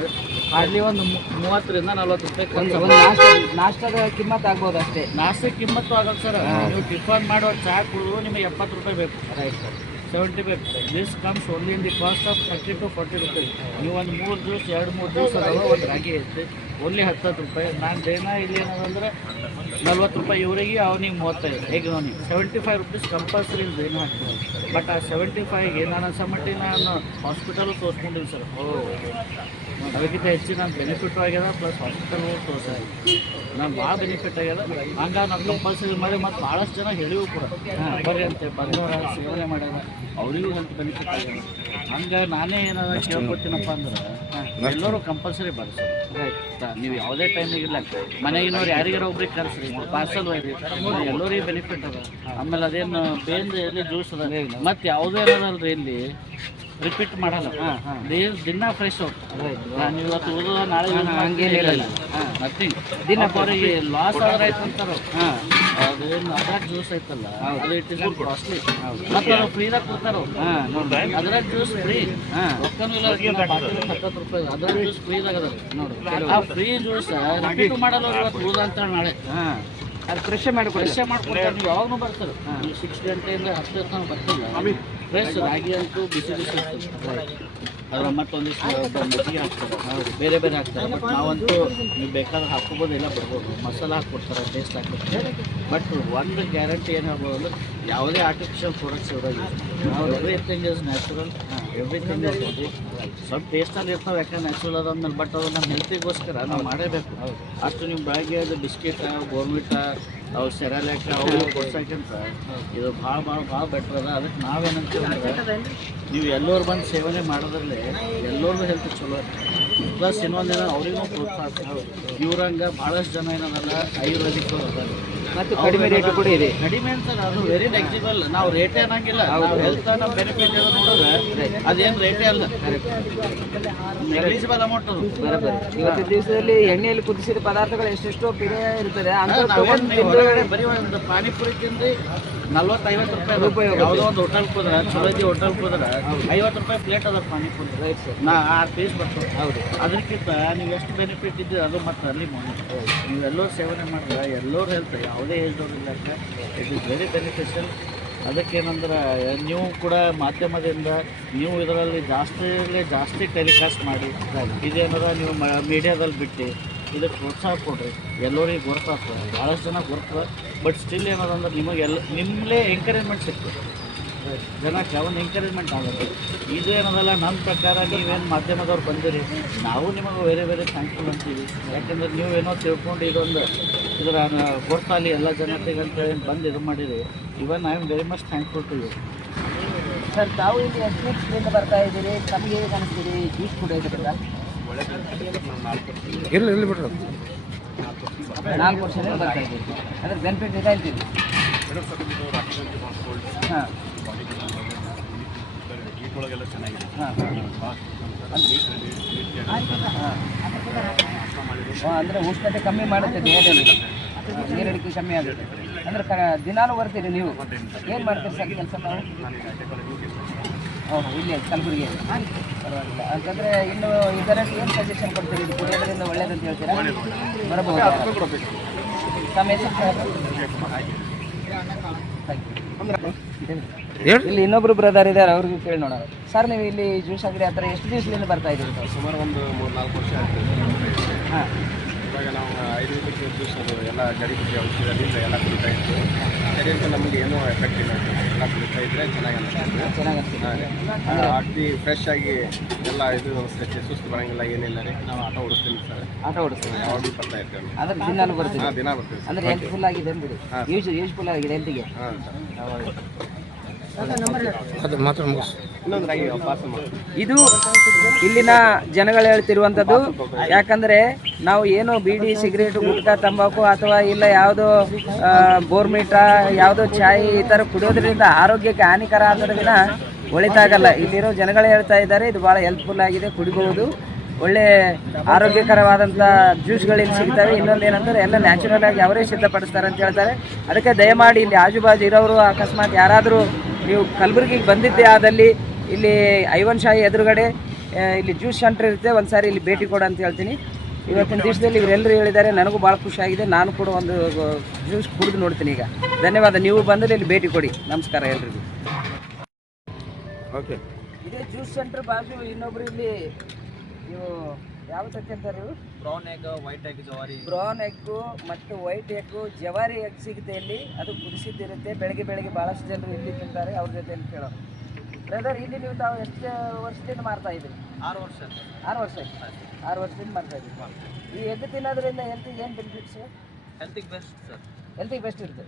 ಹಾರ್ಡ್ಲಿ ಒಂದು ಮೂವತ್ತರಿಂದ ನಲ್ವತ್ತು ರೂಪಾಯಿ ನಾಷ್ಟ ನಾಷ್ಟದ ಕಿಮ್ಮತ್ ಆಗ್ಬೋದು ಅಷ್ಟೇ. ನಾಷ್ಟಕ್ಕೆ ಕಿಮ್ಮತ್ತು ಆಗಲ್ಲ ಸರ್. ನೀವು ಟಿಫನ್ ಮಾಡೋ ಚಹಾ ಕುಡಿದ್ರು ನಿಮಗೆ ಎಪ್ಪತ್ತು ರೂಪಾಯಿ ಬೇಕು. ರೈಟ್ ಸರ್ ಸೆವೆಂಟಿ ಬೇಕು. This comes only in the cost of thirty to forty rupees ನೀವು ಒಂದು ಮೂರು ಜ್ಯೂಸ್ ಎರಡು ಮೂರು ಜ್ಯೂಸ್ ಒಂದು ರಾಗಿ ಐತೆ ಓನ್ಲಿ ಹತ್ತತ್ತು ಹತ್ತು ರೂಪಾಯಿ. ನಾನು ಡೈನ ಇಲ್ಲಿ ಏನದಂದ್ರೆ ನಲ್ವತ್ತು ರೂಪಾಯಿ ಇವರಿಗೆ ಅವನಿಗೆ ಮೂವತ್ತೈದು. ಹೇಗೆ ಅವನಿಗೆ ಸೆವೆಂಟಿ ಫೈವ್ ರುಪೀಸ್ ಕಂಪಲ್ಸರಿ ಹಾಕ್ತೀನಿ ಬಟ್ ಆ ಸೆವೆಂಟಿ ಫೈವ್ಗೆ ನಾನು ಸಮಟ್ಟಿ ನಾನು ಹಾಸ್ಪಿಟಲ್ ತೋರಿಸ್ಕೊಂಡಿನಿ ಸರ್. ಓ. ಅದಕ್ಕಿಂತ ಹೆಚ್ಚು ನಾನು ಬೆನಿಫಿಟ್ ಆಗ್ಯದ ಪ್ಲಸ್ ಹಾಸ್ಪಿಟಲ್ ಹೋಗಿ ತೋರ್ಸಾಗ ನಾನು ಭಾಳ ಬೆನಿಫಿಟ್ ಆಗ್ಯದ. ಹಂಗಾಗಿ ನಾವು ಕಂಪಲ್ಸರಿ ಮಾಡಿ ಮತ್ತು ಭಾಳಷ್ಟು ಜನ ಹೇಳಿವು ಕೂಡ. ಹಾಂ ಬರ್ರಿ ಅಂತ ಬಂದವರ ಸೇವನೆ ಮಾಡ್ಯಾರ ಅವರಿಗೂ ಅಂತ ಬೆನಿಫಿಟ್ ಆಗ್ಯದ. ಹಂಗೆ ನಾನೇ ಏನಾದ್ರು ಕೇಳ್ಕೊಡ್ತೀನಪ್ಪ ಅಂದ್ರೆ ಎಲ್ಲರೂ ಕಂಪಲ್ಸರಿ ಬರ್ಸಿ ನೀವು ಯಾವುದೇ ಟೈಮಿಗೆ ಇಲ್ಲ ಮನೆಗಿನವ್ರು ಯಾರಿಗಾರ ಒಬ್ರಿಗೆ ಕರೆಸ್ರಿ. ಪಾರ್ಸಲ್ ಒಯ್ರಿ. ಎಲ್ಲರಿಗೆ ಬೆನಿಫಿಟ್ ಅದ. ಆಮೇಲೆ ಅದೇನು ಬೇಂದ್ರೆ ಎಲ್ಲಿ ಜ್ಯೂಸ್ ಅದ ಮತ್ತು ಯಾವುದೇ ಏನದಲ್ರಿ ಇಲ್ಲಿ ರಿಪೀಟ್ ಮಾಡಲ್ಲ. ದೇ- ದಿನ ಫ್ರೆಶ್ ನಾನು ಇವತ್ತು ಓದೋ ನಾಳೆ ಹಂಗೇನಿಲ್ಲ ನಥಿಂಗ್ ದಿನ ಅವರಿಗೆ ಲಾಸ್ ಆದ್ರೆ ಆಯ್ತು ಅಂತಾರ. ಅದೇನು ಅದ್ರಾಗ ಜ್ಯೂಸ್ ಐತಲ್ಲ ಅದು ಇಟ್ ಇಸ್ ಕಾಸ್ಟ್ಲಿ ಮತ್ತೆ ಅದು ಫ್ರೀದಾಗ ಕೊಡ್ತಾರ. ಅದ್ರಾಗ ಜ್ಯೂಸ್ ಫ್ರೀ ರೊಕ್ಕನೂ ಇಲ್ಲ ಹತ್ತತ್ತು ರೂಪಾಯಿ ಅದ್ರಾಗ ಜ್ಯೂಸ್ ಫ್ರೀದಾಗ ಅದ ನೋಡಿ ಆ ಫ್ರೀ ಜ್ಯೂಸ್ ರಿಪೀಟ್ ಮಾಡಲ್ಲ ಅವ್ರು ಇವತ್ತು ಓದ ಅಂತ ನಾಳೆ. ಅದು ಫ್ರೆಶ್ ಮಾಡಿ ಫ್ರೆಶ್ ಮಾಡ್ಕೊಡ್ತಾರೆ. ನೀವು ಯಾವಾಗಲೂ ಬರ್ತಾರೆ. ಸಿಕ್ಸ್ ಗಂಟೆಯಿಂದ ಹತ್ತು ತನಕ ಬರ್ತಿಲ್ಲ ಫ್ರೆಶ್ ರಾಗಿ ಅಂತೂ ಬಿಸಿ ಬಿಸಿ ಅದರ ಮತ್ತೊಂದಿಷ್ಟು ಮಜ್ಜಿಗೆ ಹಾಕ್ತಾರೆ. ಬೇರೆ ಬೇರೆ ಹಾಕ್ತಾರೆ. ಬಟ್ ನಾವಂತೂ ನೀವು ಬೇಕಾದ್ರೆ ಹಾಕ್ಕೋಬೋದು, ಇಲ್ಲ ಬಿಡ್ಬೋದು. ಮಸಾಲ ಹಾಕ್ಕೊಡ್ತಾರೆ ಟೇಸ್ಟ್ ಹಾಕ್ಕೊಡ್ತಾರೆ. ಬಟ್ ಒಂದು ಗ್ಯಾರಂಟಿ ಏನು ಹೇಳ್ಬೋದು ಯಾವುದೇ ಆರ್ಟಿಫಿಷಿಯಲ್ ಪ್ರಾಡಕ್ಟ್ಸ್ ಇರೋದಿಲ್ಲ ನಾವು everything is natural everything is ಸ್ವಲ್ಪ ಟೇಸ್ಟಲ್ಲಿ ಇರ್ತಾವೆ, ಯಾಕಂದ್ರೆ ನ್ಯಾಚುರಲ್ ಅದಾದ್ಮೇಲೆ ಬಟ್ ಅದು ನಮ್ಮ ಹೆಲ್ತಿಗೋಸ್ಕರ ನಾವು ಮಾಡೇಬೇಕು ಅಷ್ಟು ನಿಮ್ಮ ಬೆಳಗ್ಗೆ ಅದು ಬಿಸ್ಕಿಟ ಬೋರ್ಮಿಟ ಅವು ಸೆರಾಲೆಕ್ ಅವು ಕೊಡ್ಸೋಕ್ಕಿಂತ ಇದು ಭಾಳ ಭಾಳ ಭಾಳ ಬೆಟ್ರ್ ಅದ. ಅದಕ್ಕೆ ನಾವೇನಂತೀವಿ ಅಂದ್ರೆ ನೀವು ಎಲ್ಲರು ಬಂದು ಸೇವನೆ ಮಾಡೋದ್ರಲ್ಲಿ ಎಲ್ಲರಿಗೂ ಹೆಲ್ತ್ ಚಲೋ ಪ್ಲಸ್ ಇನ್ನೊಂದೇನೋ ಅವ್ರಿಗೂ ಪ್ರೋತ್ಸಾಹ ಇವ್ರಂಗೆ ಭಾಳಷ್ಟು ಜನ ಏನದಲ್ಲ, ಆಯುರ್ವೇದಿಕ್ ಮತ್ತು ಕಡಿಮೆ ರೇಟ್ ಕೂಡ ಇದೆ. ಕಡಿಮೆ ಅಂತ ಅದು ವೆರಿ ನೆಕ್ಸಿಬಲ್ ನಾವು ರೇಟೇ ಅನ್ನಂಗಿಲ್ಲ. ನಾವು ಹೆಲ್ತ್ ನಮ್ಮ ಬೆನಿಫಿಟ್ ನೋಡಿದ್ರೆ ಅದೇನು ರೇಟೇ ಅಲ್ಲ. ನೆಗ್ಲಿಜಿಬಲ್ ಅಮೌಂಟ್ ಅದು. ಬರೋಬ್ಬರಿ ಇವತ್ತಿನ ದಿವಸದಲ್ಲಿ ಎಣ್ಣೆಯಲ್ಲಿ ಕುದಿಸಿದ ಪದಾರ್ಥಗಳು ಎಷ್ಟೆಷ್ಟೋ ಪಿರಿಯ ಇರ್ತದೆ. ಅಂತ ಬರೀ ಒಂದು ಪಾನಿಪುರಿ ತಿಂದು ನಲ್ವತ್ತು ಐವತ್ತು ರೂಪಾಯಿ ಅದ. ಯಾವುದೋ ಒಂದು ಹೋಟೆಲ್ ಹೋದ್ರೆ ಚಲೋದಿ ಇದ್ದು ಹೋಟೆಲ್ ಹೋದ್ರೆ ಐವತ್ತು ರೂಪಾಯಿ ಪ್ಲೇಟ್ ಅದ ಪಾನಿಪುರಿ. ರೈಟ್ ಸರ್ ನಾ ಆರು ಪೀಸ್ ಬರ್ತದೆ ಹೌದು. ಅದಕ್ಕಿಂತ ನೀವು ಎಷ್ಟು ಬೆನಿಫಿಟ್ ಇದ್ದೀರಿ ಅದು ಮತ್ತೆ ಅಲ್ಲಿ ನೀವು ಎಲ್ಲರೂ ಸೇವನೆ ಮಾಡಿದ್ರೆ, ಎಲ್ಲರೂ ಹೆಲ್ತ್ ಯಾವುದೇ ಹೇಳ್ದವ್ರಿಲ್ಲ ಇಟ್ ಇಸ್ ವೆರಿ ಬೆನಿಫಿಷಿಯಲ್ ಅದಕ್ಕೇನಂದ್ರೆ, ನೀವು ಕೂಡ ಮಾಧ್ಯಮದಿಂದ, ನೀವು ಇದರಲ್ಲಿ ಜಾಸ್ತಿ ಜಾಸ್ತಿ ಟೆಲಿಕಾಸ್ಟ್ ಮಾಡಿ ಇದೇನಾರ ನೀವು ಮೀಡಿಯಾದಲ್ಲಿ ಬಿಟ್ಟು ಇದಕ್ಕೆ ಪ್ರೋತ್ಸಾಹ ಕೊಡ್ರಿ. ಎಲ್ಲರಿಗೆ ಗೊತ್ತಾಗ್ತದೆ ಭಾಳಷ್ಟು ಜನ ಗೊತ್ತದ ಬಟ್ ಸ್ಟಿಲ್ ಏನದಂದ್ರೆ ನಿಮಗೆ ಎಲ್ಲ ನಿಮ್ಮಲೇ ಎಂಕರೇಜ್ಮೆಂಟ್ ಸಿಗ್ತದೆ. ಜನಕ್ಕೆ ಒಂದು ಎಂಕರೇಜ್ಮೆಂಟ್ ಆಗುತ್ತೆ ಇದು ಏನದಲ್ಲ ನನ್ನ ಪ್ರಕಾರ ನೀವೇನು ಮಾಧ್ಯಮದವ್ರು ಬಂದಿರಿ ನಾವು ನಿಮಗೆ ಬೇರೆ ಬೇರೆ ಥ್ಯಾಂಕ್ಫುಲ್ ಅಂತೀವಿ. ಯಾಕಂದ್ರೆ ನೀವೇನೋ ತಿಳ್ಕೊಂಡು ಇದೊಂದು ಇದರ ಗೊತ್ತಾಗಲಿ ಎಲ್ಲ ಜನತೆಗೆ ಅಂತೇಳಿ ಬಂದು ಇದು ಮಾಡಿರಿ. Even I am very much thankful to you sir ತಾವು ಇಲ್ಲಿ ಎಕ್ಸ್ಪೀರಿಯನ್ಸ್ ಬರ್ತಾ ಇದ್ದೀರಿ. ತಮಗೆ ಹೇಗೆ ಅನಿಸ್ತೀರಿ ಜ್ಯೂಸ್ ಕೂಡ ಇದೆ ಇರಲಿ ಬಿಡ್ರಿ. ನಾಲ್ಕು ವರ್ಷದಿಂದ ಬರ್ತಾ ಇದ್ದೀರಿ. ಅದ್ರ ಬೆನಿಫಿಟ್ ಇದೆ ಹಾಂ. ಹಾಂ ಹಾಂ. ಅಂದರೆ ಉಷ್ಣತೆ ಕಮ್ಮಿ ಮಾಡುತ್ತೆ ದೇಹದಲ್ಲಿ. ನೀರಡಿಕೆ ಕಮ್ಮಿ ಆಗುತ್ತೆ. ಅಂದರೆ ಕ ದಿನಾಲೂ ಬರ್ತೀರಿ ನೀವು? ಏನು ಮಾಡ್ತೀರಿ ಸರ್ ಕೆಲಸ ನಾವು ಓಹ್ ಇಲ್ಲಿ ಕಲಬುರಗಿ. ಪರವಾಗಿಲ್ಲ. ಅಂತಂದರೆ ಇನ್ನು ಇದರಲ್ಲಿ ಏನು ಸಜೆಷನ್ ಕೊಡ್ತೀರಿ? ಇದು ಕುಡಿಯೋದ್ರಿಂದ ಒಳ್ಳೇದಂತ ಹೇಳ್ತೀರಾ? ಬರಬಹುದು? ತಮ್ಮ ಹೆಸರು ಸರ್? ಥ್ಯಾಂಕ್ ಯು ಹೇಳಿ. ಇಲ್ಲಿ ಇನ್ನೊಬ್ರು ಬ್ರದರ್ ಇದ್ದಾರೆ ಅವ್ರಿಗೂ ಕೇಳಿ ನೋಡೋಣ. ಸರ್ ನೀವು ಇಲ್ಲಿ ಜ್ಯೂಸ್ ಅಂಗಡಿ ಹತ್ರ ಎಷ್ಟು ದಿವಸದಿಂದ ಬರ್ತಾ ಇದ್ದೀರಿ ಸರ್ ಸುಮಾರು ಒಂದು ಮೂರು ನಾಲ್ಕು ವರ್ಷ ಆಗ್ತದೆ ಹಾಂ. ಇವಾಗ ನಾವು ಆಯುರ್ವೇದಿಕ್ ಜ್ಯೂಸ್ ಅದು ಎಲ್ಲ ಜಡಿಬುಟ್ಟಿ ಔಷಧದಿಂದ ಎಲ್ಲ ಕುಡಿತಾ ಇತ್ತು ಶರೀರಕ್ಕೆ ನಮಗೆ ಏನೂ ಎಫೆಕ್ಟ್ ಇಲ್ಲ. ಎಲ್ಲ ಕುಡಿತಾ ಇದ್ರೆ ಚೆನ್ನಾಗಿ ಅನಿಸ್ತದೆ ಚೆನ್ನಾಗಿ ಅನಿಸ್ತದೆ ಫ್ರೆಶ್ ಆಗಿ ಎಲ್ಲ ಇದು ಸುಸ್ತು ಬರೋಂಗಿಲ್ಲ ಏನಿಲ್ಲ ರೀ. ನಾವು ಆಟೋ ಓಡಿಸ್ತೀವಿ ಸರ್. ಆಟ ಓಡಿಸ್ತೀನಿ ಯಾವಾಗಲೂ ಬರ್ತಾ ಇರ್ತೇವೆ ಅಂದ್ರೆ ದಿನಾನು ಬರ್ತೀವಿ ಹಾಂ ದಿನ ಬರ್ತೀವಿ ಅಂದ್ರೆ ಹೆಲ್ತ್ ಫುಲ್ ಆಗಿದೆ ಅಂದ್ಬಿಡಿ. ಯೂಸ್ ಯೂಸ್ಫುಲ್ ಆಗಿದೆ ಹೆಲ್ತಿಗೆ ಹಾಂ ಸರ್. ಇದು ಇಲ್ಲಿನ ಜನಗಳು ಹೇಳ್ತಿರುವಂಥದ್ದು, ಯಾಕಂದ್ರೆ ನಾವು ಏನು ಬೀಡಿ, ಸಿಗರೇಟ್, ಗುಟ್ಕಾ, ತಂಬಾಕು ಅಥವಾ ಇಲ್ಲ ಯಾವುದೋ ಬೋರ್ಮೀಟ ಯಾವುದೋ ಚಾಯ್ ಈ ಥರ ಕುಡಿಯೋದ್ರಿಂದ ಆರೋಗ್ಯಕ್ಕೆ ಹಾನಿಕರ ಆಗೋದ್ರಿಂದ ಒಳಿತಾಗಲ್ಲ. ಇಲ್ಲಿರೋ ಜನಗಳು ಹೇಳ್ತಾ ಇದ್ದಾರೆ, ಇದು ಭಾಳ ಹೆಲ್ಪ್ಫುಲ್ ಆಗಿದೆ ಕುಡಿಬಹುದು ಒಳ್ಳೆ ಆರೋಗ್ಯಕರವಾದಂಥ ಜ್ಯೂಸ್ಗಳು ಇಲ್ಲಿ ಸಿಗ್ತವೆ. ಇನ್ನೊಂದು ಏನಂದ್ರೆ ಎಲ್ಲ ನ್ಯಾಚುರಲ್ ಆಗಿ ಅವರೇ ಸಿದ್ಧಪಡಿಸ್ತಾರೆ ಅಂತ ಹೇಳ್ತಾರೆ. ಅದಕ್ಕೆ ದಯಮಾಡಿ ಇಲ್ಲಿ ಆಜುಬಾಜು ಇರೋರು, ಅಕಸ್ಮಾತ್ ಯಾರಾದರೂ ನೀವು ಕಲಬುರಗಿಗೆ ಬಂದಿದ್ದೆ ಆದಲ್ಲಿ ಇಲ್ಲಿ ಐವನ್ ಶಾಹಿ ಎದುರುಗಡೆ ಇಲ್ಲಿ ಜ್ಯೂಸ್ ಸೆಂಟರ್ ಇರುತ್ತೆ. ಒಂದು ಸಾರಿ ಇಲ್ಲಿ ಭೇಟಿ ಕೊಡು ಅಂತ ಹೇಳ್ತೀನಿ. ಇವತ್ತಿನ ದಿವಸದಲ್ಲಿ ಇವರೆಲ್ಲರೂ ಹೇಳಿದ್ದಾರೆ ನನಗೂ ಭಾಳ ಖುಷಿಯಾಗಿದೆ ನಾನು ಕೂಡ ಒಂದು ಜ್ಯೂಸ್ ಕುಡಿದು ನೋಡ್ತೀನಿ ಈಗ. ಧನ್ಯವಾದ. ನೀವು ಬಂದರೆ ಇಲ್ಲಿ ಭೇಟಿ ಕೊಡಿ. ನಮಸ್ಕಾರ ಎಲ್ರಿಗೂ. ಓಕೆ ಇದೇ ಜ್ಯೂಸ್ ಸೆಂಟರ್ ಬಾಜು ಇನ್ನೊಬ್ರು ಇಲ್ಲಿ ನೀವು ಯಾವ ತಕ್ಕ ಅಂತಾರೆ ಇವು ಬ್ರೌನ್ ಎಗ್ ವೈಟ್ ಎಗ್ ಜವಾರಿ. ಬ್ರೌನ್ ಎಗ್ಗು ಮತ್ತು ವೈಟ್ ಎಗ್ಗು ಜವಾರಿ ಎಗ್ ಸಿಗುತ್ತೆ ಇಲ್ಲಿ. ಅದು ಕುದಿಸಿದ್ದಿರುತ್ತೆ. ಬೆಳಗ್ಗೆ ಬೆಳಗ್ಗೆ ಭಾಳಷ್ಟು ಜನರು ಇಲ್ಲಿ ತಿಂತಾರೆ. ಅವ್ರ ಜೊತೆ ಕೇಳೋ ಬ್ರದರ್ ಇಲ್ಲಿ ನೀವು ತಾವು ಎಷ್ಟು ವರ್ಷದಿಂದ ಮಾರ್ತಾ ಇದ್ದೀರಿ? ಆರು ವರ್ಷ ಆರು ವರ್ಷ ಆರು ವರ್ಷದಿಂದ ಮಾಡ್ತಾ ಇದ್ದೀವಿ ಈ ಎಗ್ ತಿನ್ನೋದ್ರಿಂದ ಹೆಲ್ತಿಗೆ ಏನು ಬೆನಿಫಿಟ್ಸ್ ಹೆಲ್ತಿಗೆ ಬೆಸ್ಟ್ ಸರ್ ಹೆಲ್ತಿಗೆ ಬೆಸ್ಟ್ ಇರುತ್ತೆ.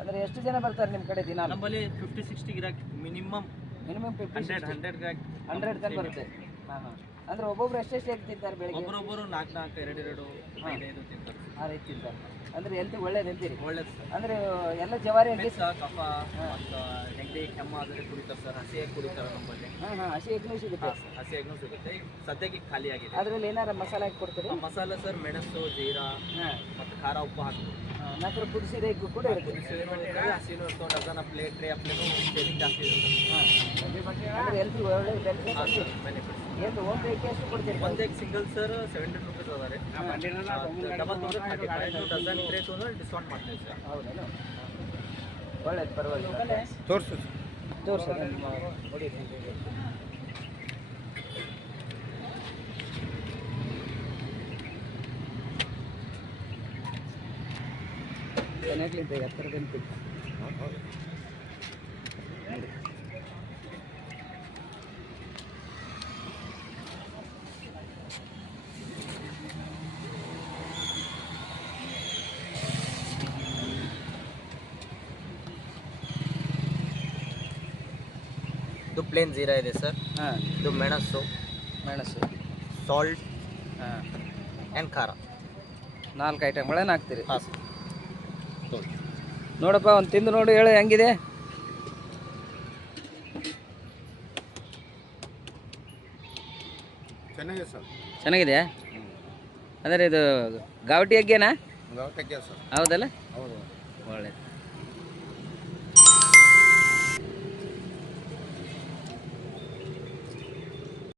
ಅಂದರೆ ಎಷ್ಟು ಜನ ಬರ್ತಾರೆ ನಿಮ್ಮ ಕಡೆ ದಿನ ನಮ್ಮಲ್ಲಿ fifty sixty ಗಿರಾಕ್ minimum minimum fifty hundred hundred ಗಿರಾಕಿ ಹಂಡ್ರೆಡ್ ಜನ ಬರುತ್ತೆ. ಹಾಂ ಹಾಂ. ಅಂದರೆ ಒಬ್ಬೊಬ್ರು ಎಷ್ಟೆಷ್ಟು ಎಗ್ ತಿಂತಾರೆ ಬೆಳಿಗ್ಗೆ? ಒಬ್ಬರೊಬ್ಬರು ನಾಲ್ಕು ನಾಲ್ಕು ಎರಡು ಎರಡು ಐದು ಐದು ತಿಂತಾರೆ. ಆ ರೀತಿ ತಿಂತಾರೆ. ಅಂದ್ರೆ ಹೆಲ್ತಿಗೆ ಒಳ್ಳೇದು ಅಂತೀರಿ? ಒಳ್ಳೇದು ಸರ್. ಅಂದ್ರೆ ಎಲ್ಲ ಜವಾರಿ ಮೆಸ್ಸ ಕಫ ಮತ್ತು ನೆಗಡಿ ಕೆಮ್ಮ ಆದರೆ ಕುಡಿತಾರೆ ಸರ್. ಹಸಿ ಎಗ್ ಕುಡಿತಾರೆ ನಮ್ಮಲ್ಲಿ. ಹಾಂ ಹಾಂ ಹಸಿ ಎಗ್ನೂ ಸಿಗುತ್ತೆ. ಹಸಿ ಎಗ್ನೂ ಸಿಗುತ್ತೆ. ಈಗ ಸದ್ಯಕ್ಕೆ ಖಾಲಿ ಆಗಿದೆ. ಅದರಲ್ಲಿ ಏನಾರ ಮಸಾಲೆ ಹಾಕಿ ಕೊಡ್ತೀರಿ? ಆ ಮಸಾಲೆ ಸರ್ ಮೆಣಸು ಜೀರಾ ಹಾಂ. ಮತ್ತು ಖಾರ ಉಪ್ಪು ಹಾಕಿ ನಂತರ ಕುದಿಸಿದ ಎಗ್ ಕೂಡ ಇರುತ್ತೆ. ಇರ್ತವೆ ಹಸಿನೂ ಇರ್ತವೆ dozen plate tray plate saving ಜಾಸ್ತಿ ಇರುತ್ತೆ. ಹಾಂ ಅಂದರೆ ಹೆಲ್ತಿಗೆ ಒಳ್ಳೆ ಬೆನಿಫಿಟ್ ಒಂದು ಎಗ್ ಸಿಂಗಲ್ ಸರ್ ರುಪೀಸ್ ಅದ ರೀ ಡಬಲ್ ತೊಗೊಂಡ್ರೆ ಥರ್ಟಿ ಫೈವ್ ಡಜನ್ ಟ್ರೇ ತೊಗೊಂಡ್ರೆ ಡಿಸ್ಕೌಂಟ್ ಮಾಡ್ತೀವಿ ಸರ್ ಹೌದೇನು? ಒಳ್ಳೇದು ಪರವಾಗಿಲ್ಲ. ತೋರಿಸು ತೋರ್ಸು ಚೆನ್ನಾಗ್ಲಿಂತ ಈಗ ಹತ್ತಿರ ಬೆನಿಫಿಟ್ ಇದು ಪ್ಲೇನ್ ಜೀರಾ ಇದೆ ಸರ್ ಹಾಂ. ಇದು ಮೆಣಸು ಮೆಣಸು. ಸಾಲ್ಟ್ ಹಾಂ. ಆ್ಯಂಡ್ ಖಾರ. ನಾಲ್ಕು ಐಟಮ್ಗಳೇನು ಹಾಕ್ತೀರಿ. ಹಾಂ ಸರ್ ನೋಡಪ್ಪ ಒಂದು ತಿಂದು ನೋಡಿ ಹೇಳು ಹೆಂಗಿದೆ? ಚೆನ್ನಾಗಿದೆ ಸರ್ ಚೆನ್ನಾಗಿದೆಯಾ? ಅಂದರೆ ಇದು ಗಾವಟಿ ಅಗ್ಗೇನಾ? ಸರ್ ಹೌದಲ್ಲ?